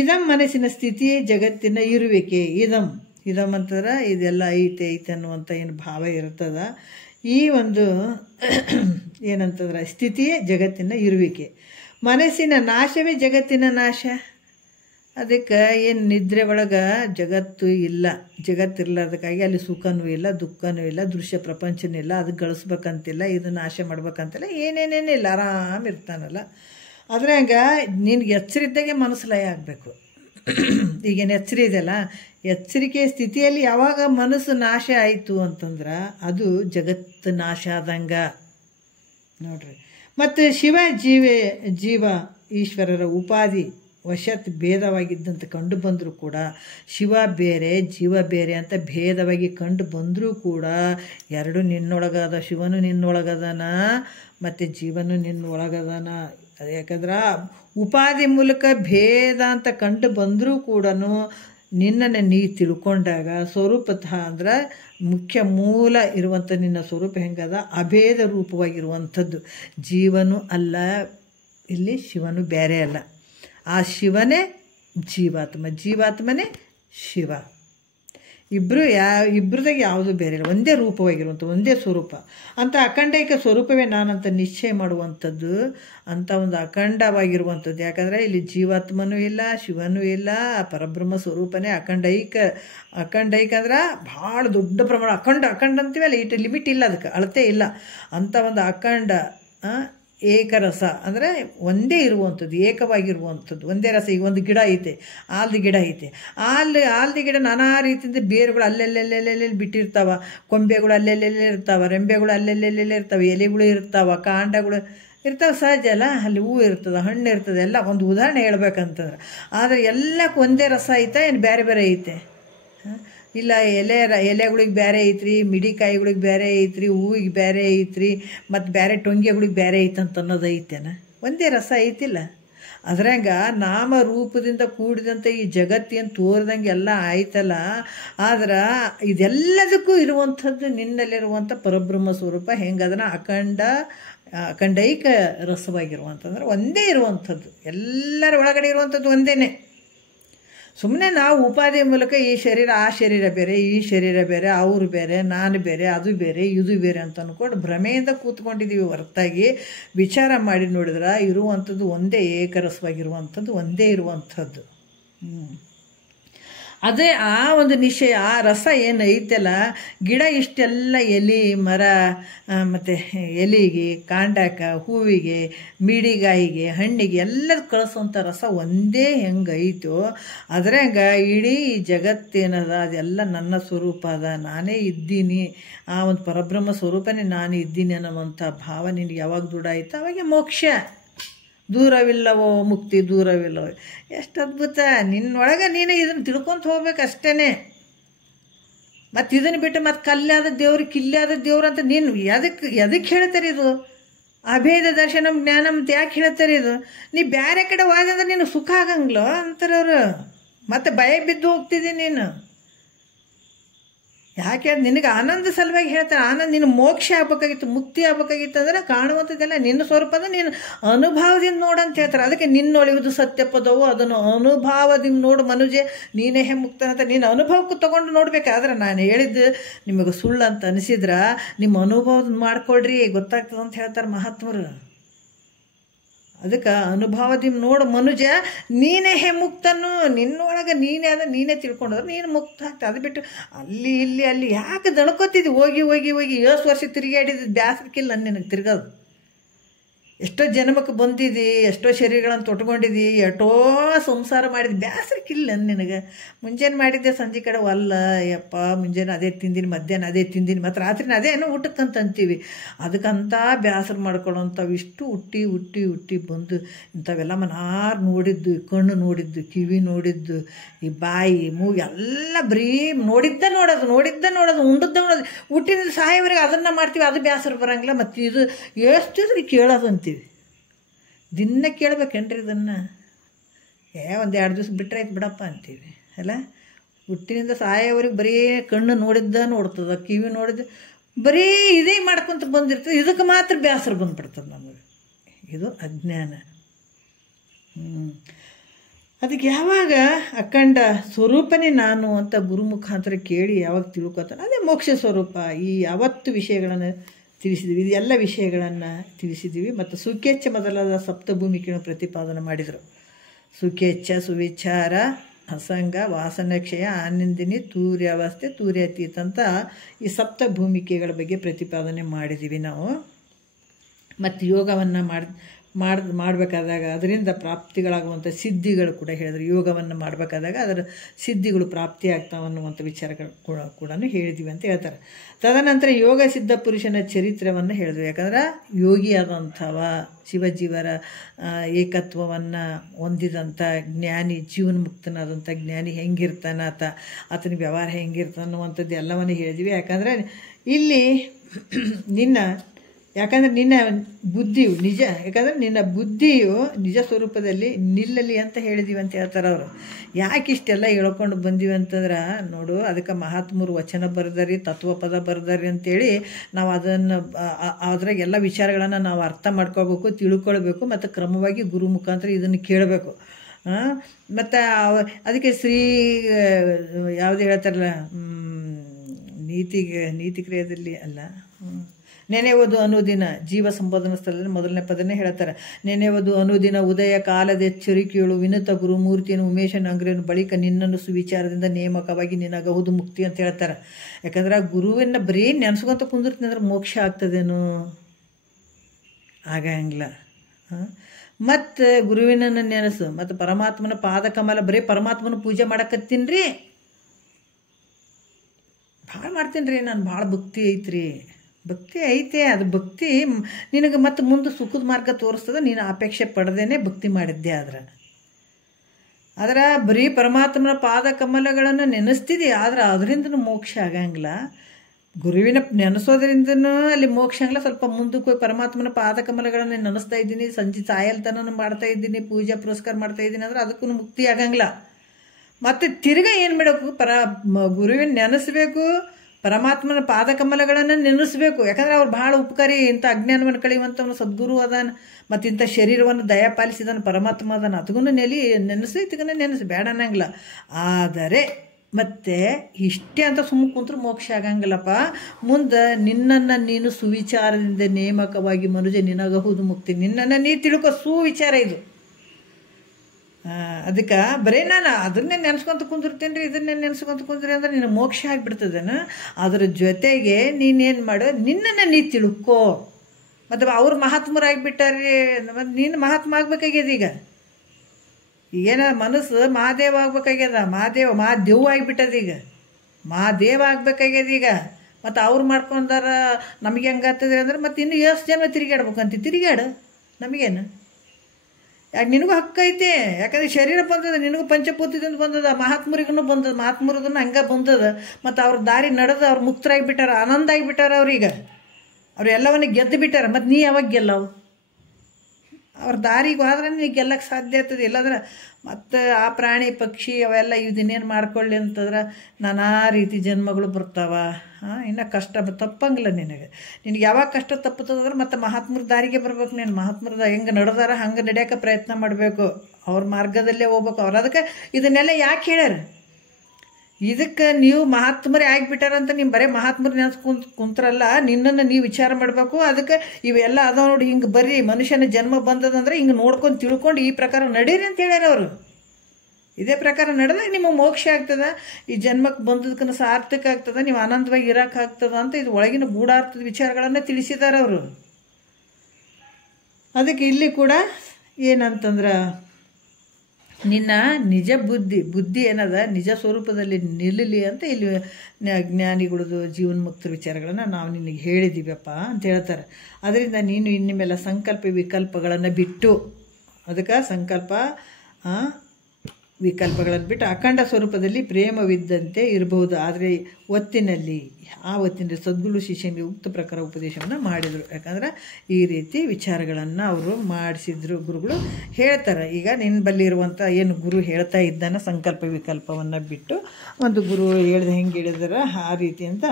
ಇದಂ ಮನಸ್ಸಿನ ಸ್ಥಿತಿಯೇ ಜಗತ್ತಿನ ಇರುವಿಕೆ. ಇದಂ ಅಂತಂದ್ರೆ ಇದೆಲ್ಲ ಐತೆ ಅನ್ನುವಂಥ ಏನು ಭಾವ ಇರ್ತದ. ಈ ಒಂದು ಏನಂತಂದ್ರೆ ಸ್ಥಿತಿಯೇ ಜಗತ್ತಿನ ಇರುವಿಕೆ. ಮನಸ್ಸಿನ ನಾಶವೇ ಜಗತ್ತಿನ ನಾಶ. ಅದಕ್ಕೆ ಏನು ನಿದ್ರೆ ಒಳಗೆ ಜಗತ್ತು ಇಲ್ಲ, ಜಗತ್ತಿರ್ಲಾರ್ದಕ್ಕಾಗಿ ಅಲ್ಲಿ ಸುಖನೂ ಇಲ್ಲ, ದುಃಖನೂ ಇಲ್ಲ, ದೃಶ್ಯ ಪ್ರಪಂಚನೂ ಇಲ್ಲ. ಅದು ಗಳಿಸ್ಬೇಕಂತಿಲ್ಲ, ಇದು ನಾಶ ಮಾಡ್ಬೇಕಂತಿಲ್ಲ, ಏನೇನೇನಿಲ್ಲ, ಆರಾಮ್ ಇರ್ತಾನಲ್ಲ. ಅದ್ರಾಗ ನಿನ್ಗೆ ಎಚ್ಚರಿದ್ದಾಗೆ ಮನಸ್ಸು ಲಯ ಆಗಬೇಕು. ಈಗೇನು ಎಚ್ಚರ ಇದೆಯಲ್ಲ, ಎಚ್ಚರಿಕೆ ಸ್ಥಿತಿಯಲ್ಲಿ ಯಾವಾಗ ಮನಸ್ಸು ನಾಶ ಆಯಿತು ಅಂತಂದ್ರೆ ಅದು ಜಗತ್ತು ನಾಶ ಆದಂಗೆ ನೋಡ್ರಿ. ಮತ್ತು ಜೀವ ಈಶ್ವರರ ಉಪಾಧಿ ವಶತ್ ಭೇದವಾಗಿದ್ದಂತ ಕಂಡು ಬಂದರೂ ಕೂಡ, ಶಿವ ಬೇರೆ ಜೀವ ಬೇರೆ ಅಂತ ಭೇದವಾಗಿ ಕಂಡು ಬಂದರೂ ಕೂಡ ಎರಡು ನಿನ್ನೊಳಗದ. ಶಿವನು ನಿನ್ನೊಳಗದಾನ ಮತ್ತು ಜೀವನು ನಿನ್ನೊಳಗದಾನ. ಯಾಕಂದ್ರೆ ಉಪಾಧಿ ಮೂಲಕ ಭೇದ ಅಂತ ಕಂಡು ಬಂದರೂ ಕೂಡ ನಿನ್ನನ್ನು ನೀ ತಿಳ್ಕೊಂಡಾಗ ಸ್ವರೂಪತಃ ಅಂದ್ರೆ ಮುಖ್ಯ ಮೂಲ ಇರುವಂಥ ನಿನ್ನ ಸ್ವರೂಪ ಹೆಂಗದ, ಅಭೇದ ರೂಪವಾಗಿರುವಂಥದ್ದು. ಜೀವನು ಅಲ್ಲ, ಇಲ್ಲಿ ಶಿವನು ಬೇರೆ ಅಲ್ಲ. ಆ ಶಿವನೇ ಜೀವಾತ್ಮ, ಜೀವಾತ್ಮನೇ ಶಿವ. ಇಬ್ಬರದಾಗ ಯಾವುದು ಬೇರೆ ಇಲ್ಲ, ಒಂದೇ ರೂಪವಾಗಿರುವಂಥ ಒಂದೇ ಸ್ವರೂಪ ಅಂತ ಅಖಂಡೈಕ ಸ್ವರೂಪವೇ ನಾನಂತ ನಿಶ್ಚಯ ಮಾಡುವಂಥದ್ದು ಅಂತ ಒಂದು ಅಖಂಡವಾಗಿರುವಂಥದ್ದು. ಯಾಕಂದರೆ ಇಲ್ಲಿ ಜೀವಾತ್ಮನೂ ಇಲ್ಲ, ಶಿವನೂ ಇಲ್ಲ, ಪರಬ್ರಹ್ಮ ಸ್ವರೂಪನೇ ಅಖಂಡೈಕ ಅಂದ್ರೆ ಭಾಳ ದೊಡ್ಡ ಪ್ರಮಾಣ. ಅಖಂಡ ಅಂತೀವಿ ಅಲ್ಲ, ಇಟ್ಟು ಲಿಮಿಟ್ ಇಲ್ಲ, ಅದಕ್ಕೆ ಅಳತೆ ಇಲ್ಲ ಅಂತ ಒಂದು ಅಖಂಡ ಏಕರಸ ಅಂದರೆ ಒಂದೇ ಇರುವಂಥದ್ದು, ಏಕವಾಗಿರುವಂಥದ್ದು ಒಂದೇ ರಸ. ಈಗ ಒಂದು ಗಿಡ ಐತೆ, ಆಲ್ದಿ ಗಿಡ ಐತೆ, ಆಲ್ದಿ ಗಿಡ ನಾನಾ ರೀತಿಯಿಂದ ಬೇರುಗಳು ಅಲ್ಲೆಲ್ಲೆಲ್ಲೆಲ್ಲೆಲ್ಲಿ ಬಿಟ್ಟಿರ್ತಾವ, ಕೊಂಬೆಗಳು ಅಲ್ಲೆಲ್ಲೆಲ್ಲೇ ಇರ್ತಾವೆ, ರೆಂಬೆಗಳು ಅಲ್ಲೆಲ್ಲೆಲ್ಲೆಲ್ಲೇ ಇರ್ತಾವೆ, ಎಲೆಗಳು ಇರ್ತಾವೆ, ಕಾಂಡಗಳು ಇರ್ತಾವೆ. ಸಹಜ ಅಲ್ಲ, ಅಲ್ಲಿ ಹೂವು ಇರ್ತದೆ, ಹಣ್ಣು ಇರ್ತದೆ, ಎಲ್ಲ ಒಂದು ಉದಾಹರಣೆ ಹೇಳ್ಬೇಕಂತಂದ್ರೆ. ಆದರೆ ಎಲ್ಲಕ್ಕೆ ಒಂದೇ ರಸ ಐತೆ, ಏನು ಬೇರೆ ಬೇರೆ ಐತೆ? ಇಲ್ಲ, ಎಲೆಗಳಿಗೆ ಬೇರೆ ಐತ್ರಿ, ಮಿಡಿಕಾಯಿಗಳಿಗೆ ಬೇರೆ ಐತ್ರಿ, ಹೂವಿಗೆ ಬೇರೆ ಐತ್ರಿ, ಮತ್ತು ಬೇರೆ ಟೊಂಗೆಗಳಿಗೆ ಬೇರೆ ಐತಂತ ಅನ್ನೋದು ಐತೇನ? ಒಂದೇ ರಸ ಐತಿಲ್ಲ. ಅದ್ರಂಗ ನಾಮ ರೂಪದಿಂದ ಕೂಡಿದಂಥ ಈ ಜಗತ್ತೇನು ತೋರ್ದಂಗೆ ಎಲ್ಲ ಆಯ್ತಲ್ಲ. ಆದ್ರೆ ಇದೆಲ್ಲದಕ್ಕೂ ಇರುವಂಥದ್ದು ನಿನ್ನಲ್ಲಿರುವಂಥ ಪರಬ್ರಹ್ಮ ಸ್ವರೂಪ ಹೆಂಗದನ್ನ ಅಖಂಡೈಕ ರಸವಾಗಿರುವಂಥದ್ದು, ಒಂದೇ ಇರುವಂಥದ್ದು, ಎಲ್ಲರ ಒಳಗಡೆ ಇರುವಂಥದ್ದು ಒಂದೇ. ಸುಮ್ಮನೆ ನಾವು ಉಪಾಧಿ ಮೂಲಕ ಈ ಶರೀರ ಆ ಶರೀರ ಬೇರೆ, ಈ ಶರೀರ ಬೇರೆ, ಅವರು ಬೇರೆ, ನಾನು ಬೇರೆ, ಅದು ಬೇರೆ, ಇದು ಬೇರೆ ಅಂತ ಅಂದ್ಕೊಂಡು ಭ್ರಮೆಯಿಂದ ಕೂತ್ಕೊಂಡಿದ್ದೀವಿ. ಹೊರತಾಗಿ ವಿಚಾರ ಮಾಡಿ ನೋಡಿದ್ರೆ ಇರುವಂಥದ್ದು ಒಂದೇ, ಏಕರಸವಾಗಿರುವಂಥದ್ದು ಒಂದೇ ಇರುವಂಥದ್ದು. ಅದೇ ಆ ಒಂದು ನಿಶ್ಚಯ, ಆ ರಸ ಏನು ಐತಲ್ಲ, ಗಿಡ ಇಷ್ಟೆಲ್ಲ ಎಲೆ ಮರ ಮತ್ತು ಎಲೆಗೆ, ಕಾಂಡಕ್ಕೆ, ಹೂವಿಗೆ, ಮಿಡಿಗಾಯಿಗೆ, ಹಣ್ಣಿಗೆ ಎಲ್ಲದ ಕಳಿಸೋಂಥ ರಸ ಒಂದೇ ಹೆಂಗೈತೋ ಅದ್ರಂಗ ಇಡೀ ಜಗತ್ತೇನದ ಅದೆಲ್ಲ ನನ್ನ ಸ್ವರೂಪ ಅದ, ನಾನೇ ಇದ್ದೀನಿ, ಆ ಒಂದು ಪರಬ್ರಹ್ಮ ಸ್ವರೂಪನೇ ನಾನು ಇದ್ದೀನಿ ಅನ್ನೋವಂಥ ಭಾವ ನಿನಗೆ ಯಾವಾಗ ದೃಢ ಆಯಿತು ಅವಾಗೆ ಮೋಕ್ಷ. ದೂರವಿಲ್ಲವೋ ಮುಕ್ತಿ, ದೂರವಿಲ್ಲವೋ. ಎಷ್ಟು ಅದ್ಭುತ! ನಿನ್ನೊಳಗೆ ನೀನು ಇದನ್ನು ತಿಳ್ಕೊತ ಹೋಗ್ಬೇಕಷ್ಟೇ. ಮತ್ತು ಇದನ್ನು ಬಿಟ್ಟು ಮತ್ತು ಕಲ್ಲಾದ ದೇವ್ರು, ಕಿಲ್ಲಾದ ದೇವ್ರು ಅಂತ ನೀನು ಎದಕ್ಕೆ ಹೇಳ್ತಾರೆ? ಇದು ಅಭೇದ ದರ್ಶನಂ ಜ್ಞಾನಂ ಅಂತ ಯಾಕೆ ಹೇಳ್ತಾರೆ? ಇದು ನೀ ಬೇರೆ ಕಡೆ ಹೋದಂದ್ರೆ ನೀನು ಸುಖ ಆಗಂಗಿಲ್ಲೋ ಅಂತಾರೆ ಅವರು. ಮತ್ತು ಭಯ ಬಿದ್ದು ಹೋಗ್ತಿದ್ದೀನಿ ನೀನು. ಯಾಕೆ ನಿನಗೆ ಆನಂದ ಸಲುವಾಗಿ ಹೇಳ್ತಾರೆ. ಆನಂದ ನಿನ್ನ ಮೋಕ್ಷ ಆಗ್ಬೇಕಾಗಿತ್ತು, ಮುಕ್ತಿ ಆಗ್ಬೇಕಾಗಿತ್ತು ಅಂದ್ರೆ ಕಾಣುವಂಥದ್ದೆಲ್ಲ ನಿನ್ನ ಸ್ವರೂಪದ ನೀನು ಅನುಭವದಿಂದ ನೋಡಂತ ಹೇಳ್ತಾರೆ. ಅದಕ್ಕೆ ನಿನ್ನೊಳಿಯುವುದು ಸತ್ಯ ಪದವು, ಅದನ್ನು ಅನುಭವದಿಂದ ನೋಡು ಮನುಜೆ, ನೀನೇ ಮುಕ್ತನಂತ ನೀನು ಅನುಭವಕ್ಕೂ ತೊಗೊಂಡು ನೋಡ್ಬೇಕಾದ್ರೆ ನಾನು ಹೇಳಿದ್ದು ನಿಮಗೆ ಸುಳ್ಳು ಅಂತ ಅನಿಸಿದ್ರೆ ನಿಮ್ಮ ಅನುಭವದ ಮಾಡ್ಕೊಳ್ರಿ, ಗೊತ್ತಾಗ್ತದೆ ಅಂತ ಹೇಳ್ತಾರೆ ಮಹಾತ್ಮರು. ಅದಕ್ಕೆ ಅನುಭವದಿಂದ ನೋಡು ಮನುಜ, ನೀನೇ ಮುಕ್ತನು, ನಿನ್ನೊಳಗೆ ನೀನೇ ಅದ, ನೀನೇ ತಿಳ್ಕೊಂಡ್ರೆ ನೀನು ಮುಕ್ತ ಆಗ್ತದೆ. ಅದು ಬಿಟ್ಟು ಅಲ್ಲಿ ಇಲ್ಲಿ ಅಲ್ಲಿ ಯಾಕೆ ದಣ್ಕೋತಿದ್ದಿ? ಹೋಗಿ ಹೋಗಿ ಹೋಗಿ 7 ವರ್ಷ ತಿರುಗಾಡಿದ್ದು ಬ್ಯಾಸಕ್ಕಿಲ್ಲ ನಿನಗೆ ತಿರ್ಗೋದು. ಎಷ್ಟೋ ಜನ್ಮಕ್ಕೆ ಬಂದಿದ್ದಿ, ಎಷ್ಟೋ ಶರೀರಗಳನ್ನು ತೊಟ್ಕೊಂಡಿದ್ದಿ, ಎಷ್ಟೋ ಸಂಸಾರ ಮಾಡಿದ್ದು, ಬ್ಯಾಸರಕ್ಕಿಲ್ಲ ನಿನಗೆ. ಮುಂಜಾನೆ ಮಾಡಿದ್ದೆ, ಸಂಜೆ ಕಡೆ ಅಲ್ಲ ಯಪ್ಪ, ಮುಂಜಾನೆ ಅದೇ ತಿಂದಿನಿ, ಮಧ್ಯಾಹ್ನ ಅದೇ ತಿಂದಿನಿ, ಮತ್ತು ರಾತ್ರಿನ ಅದೇನೋ ಊಟಕ್ಕಂತ ಅಂತೀವಿ. ಅದಕ್ಕಂತ ಬ್ಯಾಸರ ಮಾಡ್ಕೊಳ್ಳೋಂಥವು ಇಷ್ಟು ಹುಟ್ಟಿ ಹುಟ್ಟಿ ಹುಟ್ಟಿ ಬಂದು ಇಂಥವೆಲ್ಲ ಮನಾರು ನೋಡಿದ್ದು, ಕಣ್ಣು ನೋಡಿದ್ದು, ಕಿವಿ ನೋಡಿದ್ದು, ಈ ಬಾಯಿ ಮೂಗು ಎಲ್ಲ ಬರೀ ನೋಡಿದ್ದ ನೋಡೋದು, ಉಂಡದ್ದ ನೋಡೋದು. ಹುಟ್ಟಿದ ಸಾಯವರೆಗೆ ಅದನ್ನು ಮಾಡ್ತೀವಿ, ಅದು ಬ್ಯಾಸರ ಬರೋಂಗಿಲ್ಲ. ಮತ್ತು ಇದು ಎಷ್ಟಿದ್ರಿ ಕೇಳೋದು ಅಂತೀವಿ. ದಿನ ಕೇಳ್ಬೇಕೇನ್ರಿ ಇದನ್ನು? ಒಂದು 2 ದಿವಸ ಬಿಟ್ಟರೆ ಆಯ್ತು ಬಿಡಪ್ಪ ಅಂತೀವಿ ಅಲ್ಲ. ಹುಟ್ಟಿನಿಂದ ಸಾಯೋವರೆಗೆ ಬರೀ ಕಣ್ಣು ನೋಡಿದ್ದ ನೋಡ್ತದೆ, ಕಿವಿ ನೋಡಿದ್ದ, ಬರೀ ಇದೇ ಮಾಡ್ಕೊತ ಬಂದಿರ್ತದೆ. ಇದಕ್ಕೆ ಮಾತ್ರ ಬೇಸರ ಬಂದುಬಿಡ್ತದೆ ನಮಗೆ. ಇದು ಅಜ್ಞಾನ. ಅದಕ್ಕೆ ಯಾವಾಗ ಅಖಂಡ ಸ್ವರೂಪನೇ ನಾನು ಅಂತ ಗುರು ಮುಖಾಂತರ ಕೇಳಿ ಯಾವಾಗ ತಿಳ್ಕೊತಾನೆ, ಅದೇ ಮೋಕ್ಷ ಸ್ವರೂಪ. ಈ ಯಾವತ್ತು ವಿಷಯಗಳನ್ನು ತಿಳಿಸಿದ್ದೀವಿ, ಇದೆಲ್ಲ ವಿಷಯಗಳನ್ನು ತಿಳಿಸಿದ್ದೀವಿ. ಮತ್ತು ಸುಖೇಚ್ಛ ಮೊದಲಾದ ಸಪ್ತಭೂಮಿಕೆಯನ್ನು ಪ್ರತಿಪಾದನೆ ಮಾಡಿದರು. ಸುಖೇಚ್ಛ, ಸುವಿಚಾರ, ಅಸಂಗ, ವಾಸನಕ್ಷಯ, ಆನಂದಿನಿ, ತೂರ್ಯಾವಸ್ಥೆ, ತೂರ್ಯಾತೀತ ಅಂತ ಈ ಸಪ್ತಭೂಮಿಕೆಗಳ ಬಗ್ಗೆ ಪ್ರತಿಪಾದನೆ ಮಾಡಿದ್ದೀವಿ ನಾವು. ಮತ್ತು ಯೋಗವನ್ನು ಮಾಡಬೇಕಾದಾಗ ಅದರಿಂದ ಪ್ರಾಪ್ತಿಗಳಾಗುವಂಥ ಸಿದ್ಧಿಗಳು ಕೂಡ ಹೇಳಿದ್ರು. ಯೋಗವನ್ನು ಮಾಡಬೇಕಾದಾಗ ಅದರ ಸಿದ್ಧಿಗಳು ಪ್ರಾಪ್ತಿಯಾಗ್ತಾವೆ ಅನ್ನುವಂಥ ವಿಚಾರಗಳು ಕೂಡ ಹೇಳಿದ್ದೀವಿ ಅಂತ ಹೇಳ್ತಾರೆ. ತದನಂತರ ಯೋಗ ಸಿದ್ಧ ಪುರುಷನ ಚರಿತ್ರೆಯನ್ನು ಹೇಳಿದ್ವಿ. ಯಾಕಂದ್ರೆ ಯೋಗಿಯಾದಂಥವ, ಶಿವಜೀವರ ಏಕತ್ವವನ್ನು ಹೊಂದಿದಂಥ ಜ್ಞಾನಿ, ಜೀವನ್ಮುಕ್ತನಾದಂಥ ಜ್ಞಾನಿ ಹೆಂಗಿರ್ತಾನೆ, ಆತನ ವ್ಯವಹಾರ ಹೆಂಗಿರ್ತಾನೆ ಅನ್ನುವಂಥದ್ದು ಎಲ್ಲವನ್ನು ಹೇಳಿದ್ವಿ. ಯಾಕಂದರೆ ಇಲ್ಲಿ ಯಾಕಂದರೆ ನಿನ್ನ ಬುದ್ಧಿಯು ನಿಜ, ಯಾಕಂದರೆ ನಿನ್ನ ಬುದ್ಧಿಯು ನಿಜ ಸ್ವರೂಪದಲ್ಲಿ ನಿಲ್ಲಲಿ ಅಂತ ಹೇಳಿದೀವಿ ಅಂತ ಹೇಳ್ತಾರೆ ಅವರು. ಯಾಕೆ ಇಷ್ಟೆಲ್ಲ ಹೇಳ್ಕೊಂಡು ಬಂದೀವಿ ಅಂತಂದ್ರೆ ನೋಡು, ಅದಕ್ಕೆ ಮಹಾತ್ಮರು ವಚನ ಬರ್ದಾರಿ, ತತ್ವಪದ ಬರ್ದಾರಿ ಅಂತೇಳಿ ನಾವು ಅದನ್ನು ಅದ್ರಾಗ ಎಲ್ಲ ವಿಚಾರಗಳನ್ನು ನಾವು ಅರ್ಥ ಮಾಡ್ಕೋಬೇಕು, ತಿಳ್ಕೊಳ್ಬೇಕು. ಮತ್ತು ಕ್ರಮವಾಗಿ ಗುರು ಮುಖಾಂತರ ಇದನ್ನು ಕೇಳಬೇಕು. ಮತ್ತು ಅದಕ್ಕೆ ಯಾವುದು ಹೇಳ್ತಾರಲ್ಲ, ನೀತಿ ಕ್ರಿಯೆಯಲ್ಲಿ ಅಲ್ಲ, ನೆನೆಯುವುದು ಅನುದಿನ, ಜೀವ ಸಂಬೋಧನಾ ಸ್ಥಳದಲ್ಲಿ 1ನೇ ಪದನೇ ಹೇಳ್ತಾರೆ. ನೆನೆಯುವುದು ಅನುದಿನ ಉದಯ ಕಾಲದೆಚ್ಚರಿಕೆಯಳು ವಿನುತ ಗುರುಮೂರ್ತಿಯನ್ನು ಉಮೇಶನ ಅಂಗ್ರಿಯನ್ನು ಬಳಿಕ ನಿನ್ನನ್ನು ಸುವಿಚಾರದಿಂದ ನೇಮಕವಾಗಿ ನಿನಗಹುದು ಮುಕ್ತಿ ಅಂತ ಹೇಳ್ತಾರೆ. ಯಾಕಂದ್ರೆ ಆ ಗುರುವಿನ ಬರೀ ನೆನೆಸ್ಕೊಂತ ಕುಂದಿರ್ತೀನಿ ಅಂದ್ರೆ ಮೋಕ್ಷ ಆಗ್ತದೇನು? ಆಗಂಗಿಲ್ಲ. ಮತ್ತು ಗುರುವಿನನ್ನು ನೆನೆಸು, ಮತ್ತು ಪರಮಾತ್ಮನ ಪಾದಕಮಲ, ಬರೀ ಪರಮಾತ್ಮನ ಪೂಜೆ ಮಾಡಕತ್ತೀನಿ ರೀ, ಭಾಳ ಮಾಡ್ತೀನಿ ರೀ, ನಾನು ಭಾಳ ಭಕ್ತಿ ಐತ್ರಿ. ಭಕ್ತಿ ಐತೆ, ಅದು ಭಕ್ತಿ ನಿನಗೆ ಮತ್ತು ಮುಂದೆ ಸುಖದ ಮಾರ್ಗ ತೋರಿಸ್ತದೆ. ನೀನು ಅಪೇಕ್ಷೆ ಪಡೆದೇನೆ ಭಕ್ತಿ ಮಾಡಿದ್ದೆ. ಆದ್ರೆ ಬರೀ ಪರಮಾತ್ಮನ ಪಾದ ಕಮಲಗಳನ್ನು ನೆನೆಸ್ತಿದ್ದಿ, ಆದ್ರೆ ಅದರಿಂದನೂ ಮೋಕ್ಷ ಆಗಂಗಿಲ್ಲ. ಗುರುವಿನ ನೆನೆಸೋದ್ರಿಂದನೂ ಅಲ್ಲಿ ಮೋಕ್ಷ ಆಗಲ್ಲ. ಸ್ವಲ್ಪ ಮುಂದಕ್ಕೆ ಹೋಗಿ ಪರಮಾತ್ಮನ ಪಾದ ಕಮಲಗಳನ್ನು ನೆನೆಸ್ತಾ ಇದ್ದೀನಿ, ಸಂಜೆ ಸಾಯಲ್ತನ ಮಾಡ್ತಾ ಇದ್ದೀನಿ, ಪೂಜೆ ಪುರಸ್ಕಾರ ಮಾಡ್ತಾ ಇದ್ದೀನಿ ಅಂದ್ರೆ ಅದಕ್ಕೂ ಮುಕ್ತಿ ಆಗಂಗಿಲ್ಲ. ಮತ್ತು ತಿರ್ಗಾ ಏನು ಮಾಡಬೇಕು? ಗುರುವಿನ ನೆನೆಸ್ಬೇಕು, ಪರಮಾತ್ಮನ ಪಾದಕಮಲಗಳನ್ನು ನೆನೆಸ್ಬೇಕು. ಯಾಕಂದರೆ ಅವ್ರು ಭಾಳ ಉಪಕಾರಿ, ಇಂಥ ಅಜ್ಞಾನವನ್ನು ಕಳೆಯುವಂಥವನು ಸದ್ಗುರು ಅದಾನ, ಮತ್ತು ಇಂಥ ಶರೀರವನ್ನು ದಯಪಾಲಿಸಿದಾನ ಪರಮಾತ್ಮ ಅದಾನ. ಅದಕ್ಕೂ ನೆನೆಸಿ ಇದಕ್ಕೂ ನೆನೆಸಿ ಬೇಡ ಅನ್ನಂಗಿಲ್ಲ. ಆದರೆ ಮತ್ತೆ ಇಷ್ಟೇ ಅಂತ ಸುಮ್ಮನೆ ಕುಂತ್ರು ಮೋಕ್ಷ ಆಗಂಗಿಲ್ಲಪ್ಪ. ಮುಂದೆ ನಿನ್ನನ್ನು ನೀನು ಸುವಿಚಾರದಿಂದ ನೇಮಕವಾಗಿ ಮನುಜ ನಿನಗಹುದು ಮುಕ್ತಿ. ನಿನ್ನನ್ನು ನೀ ತಿಳ್ಕೊ, ಸುವಿಚಾರ ಇದು. ಅದಕ್ಕೆ ಬರೀ ನಾನು ಅದನ್ನೇ ನೆನೆಸ್ಕೊಂತ ಕುಂದಿರ್ತೀನಿ ರೀ, ಇದನ್ನೇ ನೆನೆಸ್ಕೊಂತ ಕುಂದ್ರಿ ಅಂದ್ರೆ ನಿನ್ನ ಮೋಕ್ಷ ಆಗಿಬಿಡ್ತದೇನು? ಅದ್ರ ಜೊತೆಗೆ ನೀನೇನು ಮಾಡು, ನಿನ್ನನ್ನು ನೀ ತಿಳ್ಕೊ. ಮತ್ತು ಅವ್ರು ಮಹಾತ್ಮರಾಗಿಬಿಟ್ಟಾರ್ರಿ, ಮತ್ತು ನೀನು ಮಹಾತ್ಮ ಆಗ್ಬೇಕಾಗ್ಯದ. ಈಗೇನ ಮನಸ್ಸು ಮಹಾದೇವ ಆಗ್ಬೇಕಾಗ್ಯದ, ಮಹಾದೇವ್ ಆಗಿಬಿಟ್ಟದ. ಈಗ ಮಹಾದೇವ ಆಗ್ಬೇಕಾಗ್ಯದ. ಮತ್ತು ಅವ್ರು ಮಾಡ್ಕೊಂಡಾರ, ನಮಗೆ ಹೆಂಗಾಗ್ತದೆ ಅಂದ್ರೆ ಮತ್ತೆ ಇನ್ನು ಎಷ್ಟು ಜನ ತಿರುಗಾಡ್ಬೇಕಂತ ತಿರುಗಾಡು, ನಮಗೇನು? ಯಾಕೆ ನಿನಗೂ ಹಕ್ಕೈತೆ? ಯಾಕಂದ್ರೆ ಶರೀರ ಬಂದದ, ನಿನಗೂ ಪಂಚಭೂತದಿಂದ ಬಂದದ, ಮಹಾತ್ಮರಿಗೂ ಬಂದದ, ಮಹಾತ್ಮರದನ್ನು ಹಂಗೆ ಬಂದದ. ಮತ್ತು ಅವ್ರ ದಾರಿ ನಡೆದು ಅವ್ರು ಮುಕ್ತರಾಗಿಬಿಟ್ಟಾರ, ಆನಂದ ಆಗಿಬಿಟ್ಟಾರ. ಅವ್ರೀಗ ಅವ್ರು ಎಲ್ಲವನ್ನ ಗೆದ್ದು ಬಿಟ್ಟಾರ. ಮತ್ತು ನೀ ಯಾವಾಗ ಗೆಲ್ಲವು? ಅವ್ರ ದಾರಿಗೆ ಹೋದ್ರೆ ನೀ ಗೆಲ್ಲಕ್ಕೆ ಸಾಧ್ಯ ಆಗ್ತದೆ. ಇಲ್ಲಾಂದ್ರೆ ಮತ್ತು ಆ ಪ್ರಾಣಿ ಪಕ್ಷಿ ಅವೆಲ್ಲ ಇದನ್ನೇನು ಮಾಡ್ಕೊಳ್ಳಿ ಅಂತಂದ್ರೆ ನಾನಾ ರೀತಿ ಜನ್ಮಗಳು ಬರ್ತಾವ. ಇನ್ನು ಕಷ್ಟ ತಪ್ಪಂಗಿಲ್ಲ ನಿನಗೆ ಯಾವಾಗ ಕಷ್ಟ ತಪ್ಪುತ್ತಂದ್ರೆ ಮತ್ತು ಮಹಾತ್ಮರ ದಾರಿಗೆ ಬರ್ಬೇಕು. ನೀನು ಮಹಾತ್ಮರದ ಹೆಂಗೆ ನಡೆದಾರ ಹಂಗೆ ನಡೆಯೋಕೆ ಪ್ರಯತ್ನ ಮಾಡಬೇಕು, ಅವ್ರ ಮಾರ್ಗದಲ್ಲೇ ಹೋಗ್ಬೇಕು. ಅವ್ರು ಅದಕ್ಕೆ ಇದನ್ನೆಲ್ಲ ಯಾಕೆ ಹೇಳ್ಯಾರ? ಇದಕ್ಕೆ ನೀವು ಮಹಾತ್ಮರೇ ಆಗಿಬಿಟ್ಟಾರಂತ ನೀವು ಬರೀ ಮಹಾತ್ಮರು ನೆನೆಸ್ಕೊಂತ ಕುಂತ್ರಲ್ಲ, ನಿನ್ನನ್ನು ನೀವು ವಿಚಾರ ಮಾಡಬೇಕು. ಅದಕ್ಕೆ ಇವೆಲ್ಲ ಅದಾವ ನೋಡಿ, ಹಿಂಗೆ ಬರ್ರಿ ಮನುಷ್ಯನ ಜನ್ಮ ಬಂದದಂದ್ರೆ ಹಿಂಗೆ ನೋಡ್ಕೊಂಡು ತಿಳ್ಕೊಂಡು ಈ ಪ್ರಕಾರ ನಡೀರಿ ಅಂತ ಹೇಳ್ಯಾರ ಅವರು. ಇದೇ ಪ್ರಕಾರ ನಡೆದಾಗ ನಿಮಗೆ ಮೋಕ್ಷ ಆಗ್ತದ, ಈ ಜನ್ಮಕ್ಕೆ ಬಂದದಕ್ಕನ್ನು ಸಾರ್ಥಕ ಆಗ್ತದ, ನೀವು ಆನಂದವಾಗಿ ಇರೋಕ್ಕಾಗ್ತದ ಅಂತ ಇದು ಒಳಗಿನ ಗೂಢಾರ್ಥದ ವಿಚಾರಗಳನ್ನು ತಿಳಿಸಿದ್ದಾರೆ ಅವರು. ಅದಕ್ಕೆ ಇಲ್ಲಿ ಕೂಡ ಏನಂತಂದ್ರೆ ನಿನ್ನ ನಿಜ ಬುದ್ಧಿ ಏನದ ನಿಜ ಸ್ವರೂಪದಲ್ಲಿ ನಿಲ್ಲಲಿ ಅಂತ ಇಲ್ಲಿ ಜ್ಞಾನಿಗಳದು ಜೀವನ್ಮುಕ್ತರ ವಿಚಾರಗಳನ್ನು ನಾವು ನಿನಗೆ ಹೇಳಿದ್ದೀವಪ್ಪ ಅಂತ ಹೇಳ್ತಾರೆ. ಅದರಿಂದ ನೀನು ಇನ್ನು ಮೇಲೆ ಸಂಕಲ್ಪ ವಿಕಲ್ಪಗಳನ್ನು ಬಿಟ್ಟು, ಅದಕ್ಕೆ ಸಂಕಲ್ಪ ವಿಕಲ್ಪಗಳನ್ನು ಬಿಟ್ಟು ಅಖಂಡ ಸ್ವರೂಪದಲ್ಲಿ ಪ್ರೇಮವಿದ್ದಂತೆ ಇರಬಹುದು. ಆದರೆ ಒತ್ತಿನಲ್ಲಿ ಸದ್ಗುರು ಶಿಷ್ಯನಿಗೆ ಉಕ್ತ ಪ್ರಕಾರ ಉಪದೇಶವನ್ನು ಮಾಡಿದರು. ಯಾಕಂದ್ರೆ ಈ ರೀತಿ ವಿಚಾರಗಳನ್ನು ಅವರು ಮಾಡಿಸಿದ್ರು, ಗುರುಗಳು ಹೇಳ್ತಾರೆ. ಈಗ ನಿನ್ನ ಬಲ್ಲಿ ಇರುವಂಥ ಏನು ಗುರು ಹೇಳ್ತಾ ಇದ್ದಾನೆ ಸಂಕಲ್ಪ ವಿಕಲ್ಪವನ್ನು ಬಿಟ್ಟು, ಒಂದು ಗುರು ಹೆಂಗೆ ಹೇಳಿದಾರೆ ಆ ರೀತಿ ಅಂತ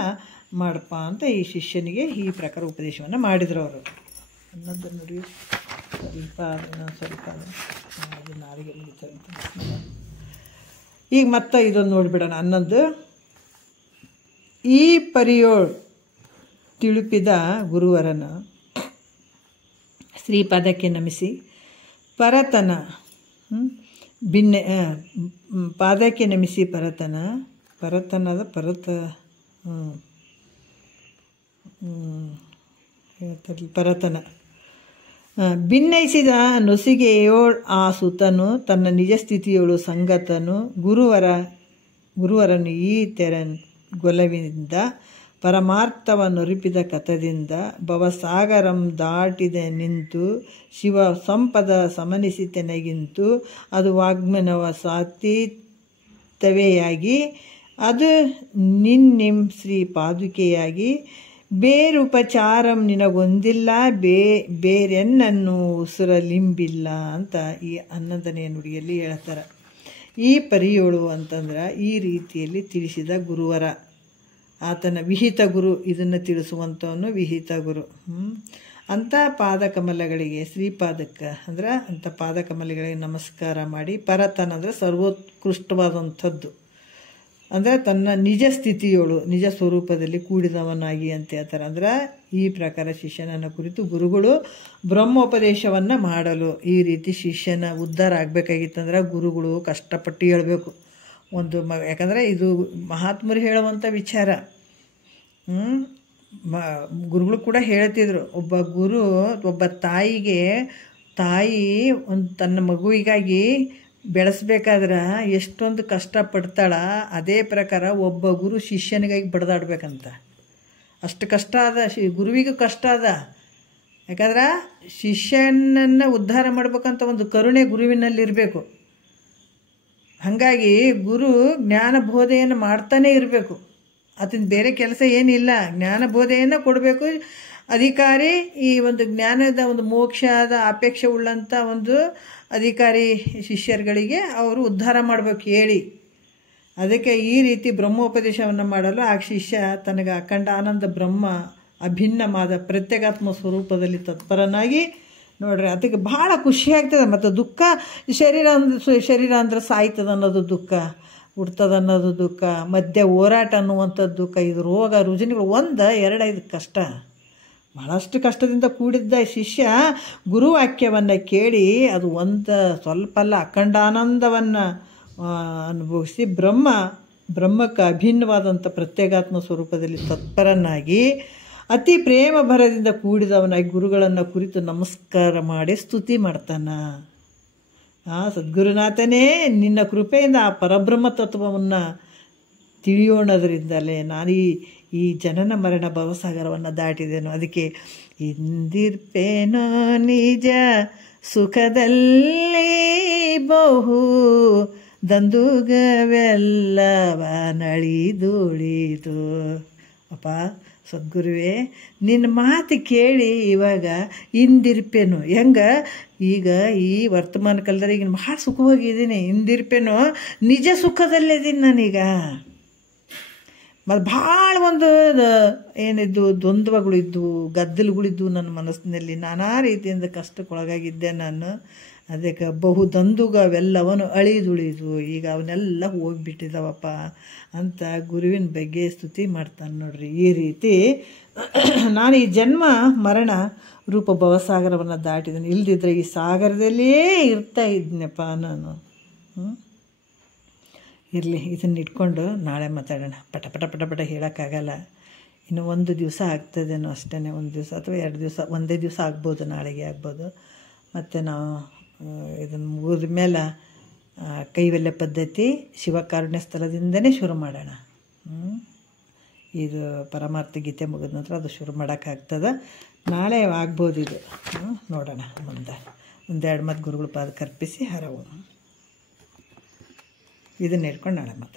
ಮಾಡಪ್ಪ ಅಂತ ಈ ಶಿಷ್ಯನಿಗೆ ಈ ಪ್ರಕಾರ ಉಪದೇಶವನ್ನು ಮಾಡಿದರು ಅವರು. ಅನ್ನೋದು ನೋಡಿ ಸ್ವಲ್ಪ ಅದು ನಾಳೆಗೆ ಮುಗಿತಾರೆ. ಈಗ ಮತ್ತೆ ಇದೊಂದು ನೋಡಿಬಿಡೋಣ. ಅನ್ನೊಂದು ಈ ಪರಿಯೋಳ್ ತಿಳುಪಿದ ಗುರುವರನ ಶ್ರೀಪಾದಕ್ಕೆ ನಮಿಸಿ ಪರತನ ಪಾದಕ್ಕೆ ನಮಿಸಿ ಪರತನದ ಪರತನ ಭಿನ್ನಯಿಸಿದ ನೊಸಿಗೆಯೋಳ್ ಆ ಸುತನು ತನ್ನ ನಿಜ ಸ್ಥಿತಿಯೋಳು ಸಂಗತನು ಗುರುವರನು ಈ ಗೊಲವಿನಿಂದ ಪರಮಾರ್ಥವನ್ನೊರಿಪಿದ ಕಥದಿಂದ ಭವಸಾಗರಂ ದಾಟಿದ ನಿಂತು ಶಿವ ಸಂಪದ ಸಮನಿಸಿತೆನಗಿಂತು ಅದು ವಾಗ್ಮನವ ಸಾತೀತವೆಯಾಗಿ ಅದು ನಿನ್ನಿಂ ಶ್ರೀ ಪಾದುಕೆಯಾಗಿ ಬೇರುಪಚಾರಂ ನಿನಗೊಂದಿಲ್ಲ ಬೇರೆನ್ನನ್ನು ಉಸುರಲಿಂಬಿಲ್ಲ ಅಂತ ಈ 11ನೇ ನುಡಿಯಲ್ಲಿ ಹೇಳ್ತಾರೆ. ಈ ಪರಿಯೋಳು ಅಂತಂದ್ರೆ ಈ ರೀತಿಯಲ್ಲಿ ತಿಳಿಸಿದ ಗುರುವರ, ಆತನ ವಿಹಿತ ಗುರು, ಇದನ್ನು ತಿಳಿಸುವಂಥವನು ವಿಹಿತ ಗುರು. ಅಂಥ ಪಾದಕಮಲಗಳಿಗೆ ಶ್ರೀಪಾದಕ್ಕೆ ಅಂದ್ರೆ ಅಂಥ ಪಾದಕಮಲಗಳಿಗೆ ನಮಸ್ಕಾರ ಮಾಡಿ ಪರತನ ಅಂದರೆ ಸರ್ವೋತ್ಕೃಷ್ಟವಾದಂಥದ್ದು, ಅಂದರೆ ತನ್ನ ನಿಜ ಸ್ಥಿತಿಯೋಳು ನಿಜ ಸ್ವರೂಪದಲ್ಲಿ ಕೂಡಿದವನಾಗಿ ಅಂತ ಹೇಳ್ತಾರೆ. ಅಂದ್ರೆ ಈ ಪ್ರಕಾರ ಶಿಷ್ಯನನ್ನು ಕುರಿತು ಗುರುಗಳು ಬ್ರಹ್ಮೋಪದೇಶವನ್ನು ಮಾಡಲು ಈ ರೀತಿ ಶಿಷ್ಯನ ಉದ್ಧಾರ ಆಗಬೇಕಾಗಿತ್ತಂದ್ರೆ ಗುರುಗಳು ಕಷ್ಟಪಟ್ಟು ಹೇಳಬೇಕು. ಯಾಕಂದರೆ ಇದು ಮಹಾತ್ಮರು ಹೇಳುವಂಥ ವಿಚಾರ. ಗುರುಗಳು ಕೂಡ ಹೇಳ್ತಿದ್ರು, ಒಬ್ಬ ತಾಯಿ ತನ್ನ ಮಗುವಿಗಾಗಿ ಬೆಳೆಸ್ಬೇಕಾದ್ರೆ ಎಷ್ಟೊಂದು ಕಷ್ಟಪಡ್ತಾಳ, ಅದೇ ಪ್ರಕಾರ ಒಬ್ಬ ಗುರು ಶಿಷ್ಯನಿಗಾಗಿ ಬಡ್ದಾಡ್ಬೇಕಂತ. ಅಷ್ಟು ಕಷ್ಟ ಅದ, ಗುರುವಿಗೂ ಕಷ್ಟ ಅದ. ಯಾಕಂದ್ರೆ ಶಿಷ್ಯನನ್ನು ಉದ್ಧಾರ ಮಾಡ್ಬೇಕಂತ ಒಂದು ಕರುಣೆ ಗುರುವಿನಲ್ಲಿರಬೇಕು. ಹಾಗಾಗಿ ಗುರು ಜ್ಞಾನ ಬೋಧೆಯನ್ನು ಮಾಡ್ತಾನೇ ಇರಬೇಕು. ಅದನ್ನ ಬೇರೆ ಕೆಲಸ ಏನಿಲ್ಲ, ಜ್ಞಾನ ಬೋಧೆಯನ್ನು ಕೊಡಬೇಕು. ಅಧಿಕಾರಿ ಈ ಒಂದು ಜ್ಞಾನದ ಒಂದು ಮೋಕ್ಷದ ಅಪೇಕ್ಷೆ ಉಳ್ಳಂಥ ಒಂದು ಅಧಿಕಾರಿ ಶಿಷ್ಯರುಗಳಿಗೆ ಅವರು ಉದ್ಧಾರ ಮಾಡಬೇಕು ಹೇಳಿ. ಅದಕ್ಕೆ ಈ ರೀತಿ ಬ್ರಹ್ಮೋಪದೇಶವನ್ನು ಮಾಡಲು ಆ ಶಿಷ್ಯ ತನಗೆ ಅಖಂಡ ಆನಂದ ಬ್ರಹ್ಮ ಅಭಿನ್ನವಾದ ಪ್ರತ್ಯೇಕಾತ್ಮ ಸ್ವರೂಪದಲ್ಲಿ ತತ್ಪರನಾಗಿ ನೋಡ್ರಿ, ಅದಕ್ಕೆ ಭಾಳ ಖುಷಿ ಆಗ್ತದೆ. ಮತ್ತು ದುಃಖ ಶರೀರ ಅಂದ್ರೆ ಸಾಯ್ತದ ಅನ್ನೋದು ದುಃಖ, ಹುಡ್ತದ ಅನ್ನೋದು ದುಃಖ, ಮಧ್ಯ ಹೋರಾಟ ಅನ್ನುವಂಥದ್ದು ದುಃಖ. ಇದು ರೋಗ ರುಜಿನಗಳು 1, 2 ಇದು ಕಷ್ಟ, ಬಹಳಷ್ಟು ಕಷ್ಟದಿಂದ ಕೂಡಿದ್ದ ಶಿಷ್ಯ ಗುರುವಾಕ್ಯವನ್ನು ಕೇಳಿ ಅದು ಸ್ವಲ್ಪ ಅಲ್ಲ ಅಖಂಡಾನಂದವನ್ನು ಅನುಭವಿಸಿ ಬ್ರಹ್ಮಕ್ಕೆ ಅಭಿನ್ನವಾದಂಥ ಪ್ರತ್ಯೇಕಾತ್ಮ ಸ್ವರೂಪದಲ್ಲಿ ತತ್ಪರನಾಗಿ ಅತಿ ಪ್ರೇಮ ಭರದಿಂದ ಕೂಡಿದವನಾಗಿ ಗುರುಗಳನ್ನು ಕುರಿತು ನಮಸ್ಕಾರ ಮಾಡಿ ಸ್ತುತಿ ಮಾಡ್ತಾನ. ಸದ್ಗುರುನಾಥನೇ, ನಿನ್ನ ಕೃಪೆಯಿಂದ ಆ ಪರಬ್ರಹ್ಮ ತತ್ವವನ್ನು ತಿಳಿಯೋಣದ್ರಿಂದಲೇ ನಾನು ಈ ಜನನ ಮರಣ ಭವಸಾಗರವನ್ನು ದಾಟಿದೆನು. ಅದಕ್ಕೆ ಇಂದಿರ್ಪೇನೋ ನಿಜ ಸುಖದಲ್ಲಿ ಬಹು ದಂದುಗವೆಲ್ಲವ ನಳಿದುಳಿದು. ಅಪ್ಪ ಸದ್ಗುರುವೇ, ನಿನ್ನ ಮಾತು ಕೇಳಿ ಇವಾಗ ಇಂದಿರ್ಪೇನು ಈಗ ಈ ವರ್ತಮಾನ ಕಾಲದಲ್ಲಿ ಈಗ ಭಾಳ ಸುಖವಾಗಿದ್ದೀನಿ. ಇಂದಿರ್ಪೇನು ನಿಜ ಸುಖದಲ್ಲಿದ್ದೀನಿ ನಾನೀಗ. ಮತ್ತು ಭಾಳ ಒಂದು ಏನಿದ್ದು ದ್ವಂದ್ವಗಳು ಇದ್ದವು, ಗದ್ದಲುಗಳಿದ್ದವು ನನ್ನ ಮನಸ್ಸಿನಲ್ಲಿ. ನಾನಾ ರೀತಿಯಿಂದ ಕಷ್ಟಕ್ಕೊಳಗಾಗಿದ್ದೆ ನಾನು. ಅದಕ್ಕೆ ಬಹುದಂದುಗ ಅವೆಲ್ಲವನ್ನು ಅಳಿದುಳಿದು ಈಗ ಅವನ್ನೆಲ್ಲ ಹೋಗಿಬಿಟ್ಟಿದ್ದಾವಪ್ಪ ಅಂತ ಗುರುವಿನ ಬಗ್ಗೆ ಸ್ತುತಿ ಮಾಡ್ತಾನೆ ನೋಡ್ರಿ. ಈ ರೀತಿ ನಾನು ಈ ಜನ್ಮ ಮರಣ ರೂಪ ಭವಸಾಗರವನ್ನು ದಾಟಿದ್ದೀನಿ. ಇಲ್ದಿದ್ರೆ ಈ ಸಾಗರದಲ್ಲೇ ಇರ್ತಾ ಇದ್ನಪ್ಪ ನಾನು. ಇರಲಿ, ಇದನ್ನ ಇಟ್ಕೊಂಡು ನಾಳೆ ಮಾತಾಡೋಣ. ಪಟ ಪಟ ಪಟ ಪಟ ಹೇಳೋಕ್ಕಾಗಲ್ಲ. ಇನ್ನು ಒಂದು ದಿವಸ ಆಗ್ತದೇನೋ ಅಷ್ಟೇ, ಒಂದು ದಿವಸ ಅಥವಾ 2 ದಿವಸ, ಒಂದೇ ದಿವಸ ಆಗ್ಬೋದು, ನಾಳೆಗೆ ಆಗ್ಬೋದು. ಮತ್ತು ನಾವು ಇದನ್ನು ಮುಗಿದ ಮೇಲೆ ಕೈವಲ್ಯ ಪದ್ಧತಿ ಶಿವಕಾರುಣ್ಯ ಸ್ಥಳದಿಂದನೇ ಶುರು ಮಾಡೋಣ. ಇದು ಪರಮಾರ್ಥ ಗೀತೆ ಮುಗಿದ ನಂತರ ಅದು ಶುರು ಮಾಡೋಕ್ಕಾಗ್ತದೆ. ನಾಳೆ ಆಗ್ಬೋದು ಇದು, ನೋಡೋಣ ಮುಂದೆ. 1-2 ಮಾತು ಗುರುಗಳ ಪಾದಕ್ಕೆ ಅರ್ಪಿಸಿ ಹರವು. ಇದನ್ನ ಇಟ್ಕೊಂಡು ನಾಳೆ ಮಾತಾಡೋಣ.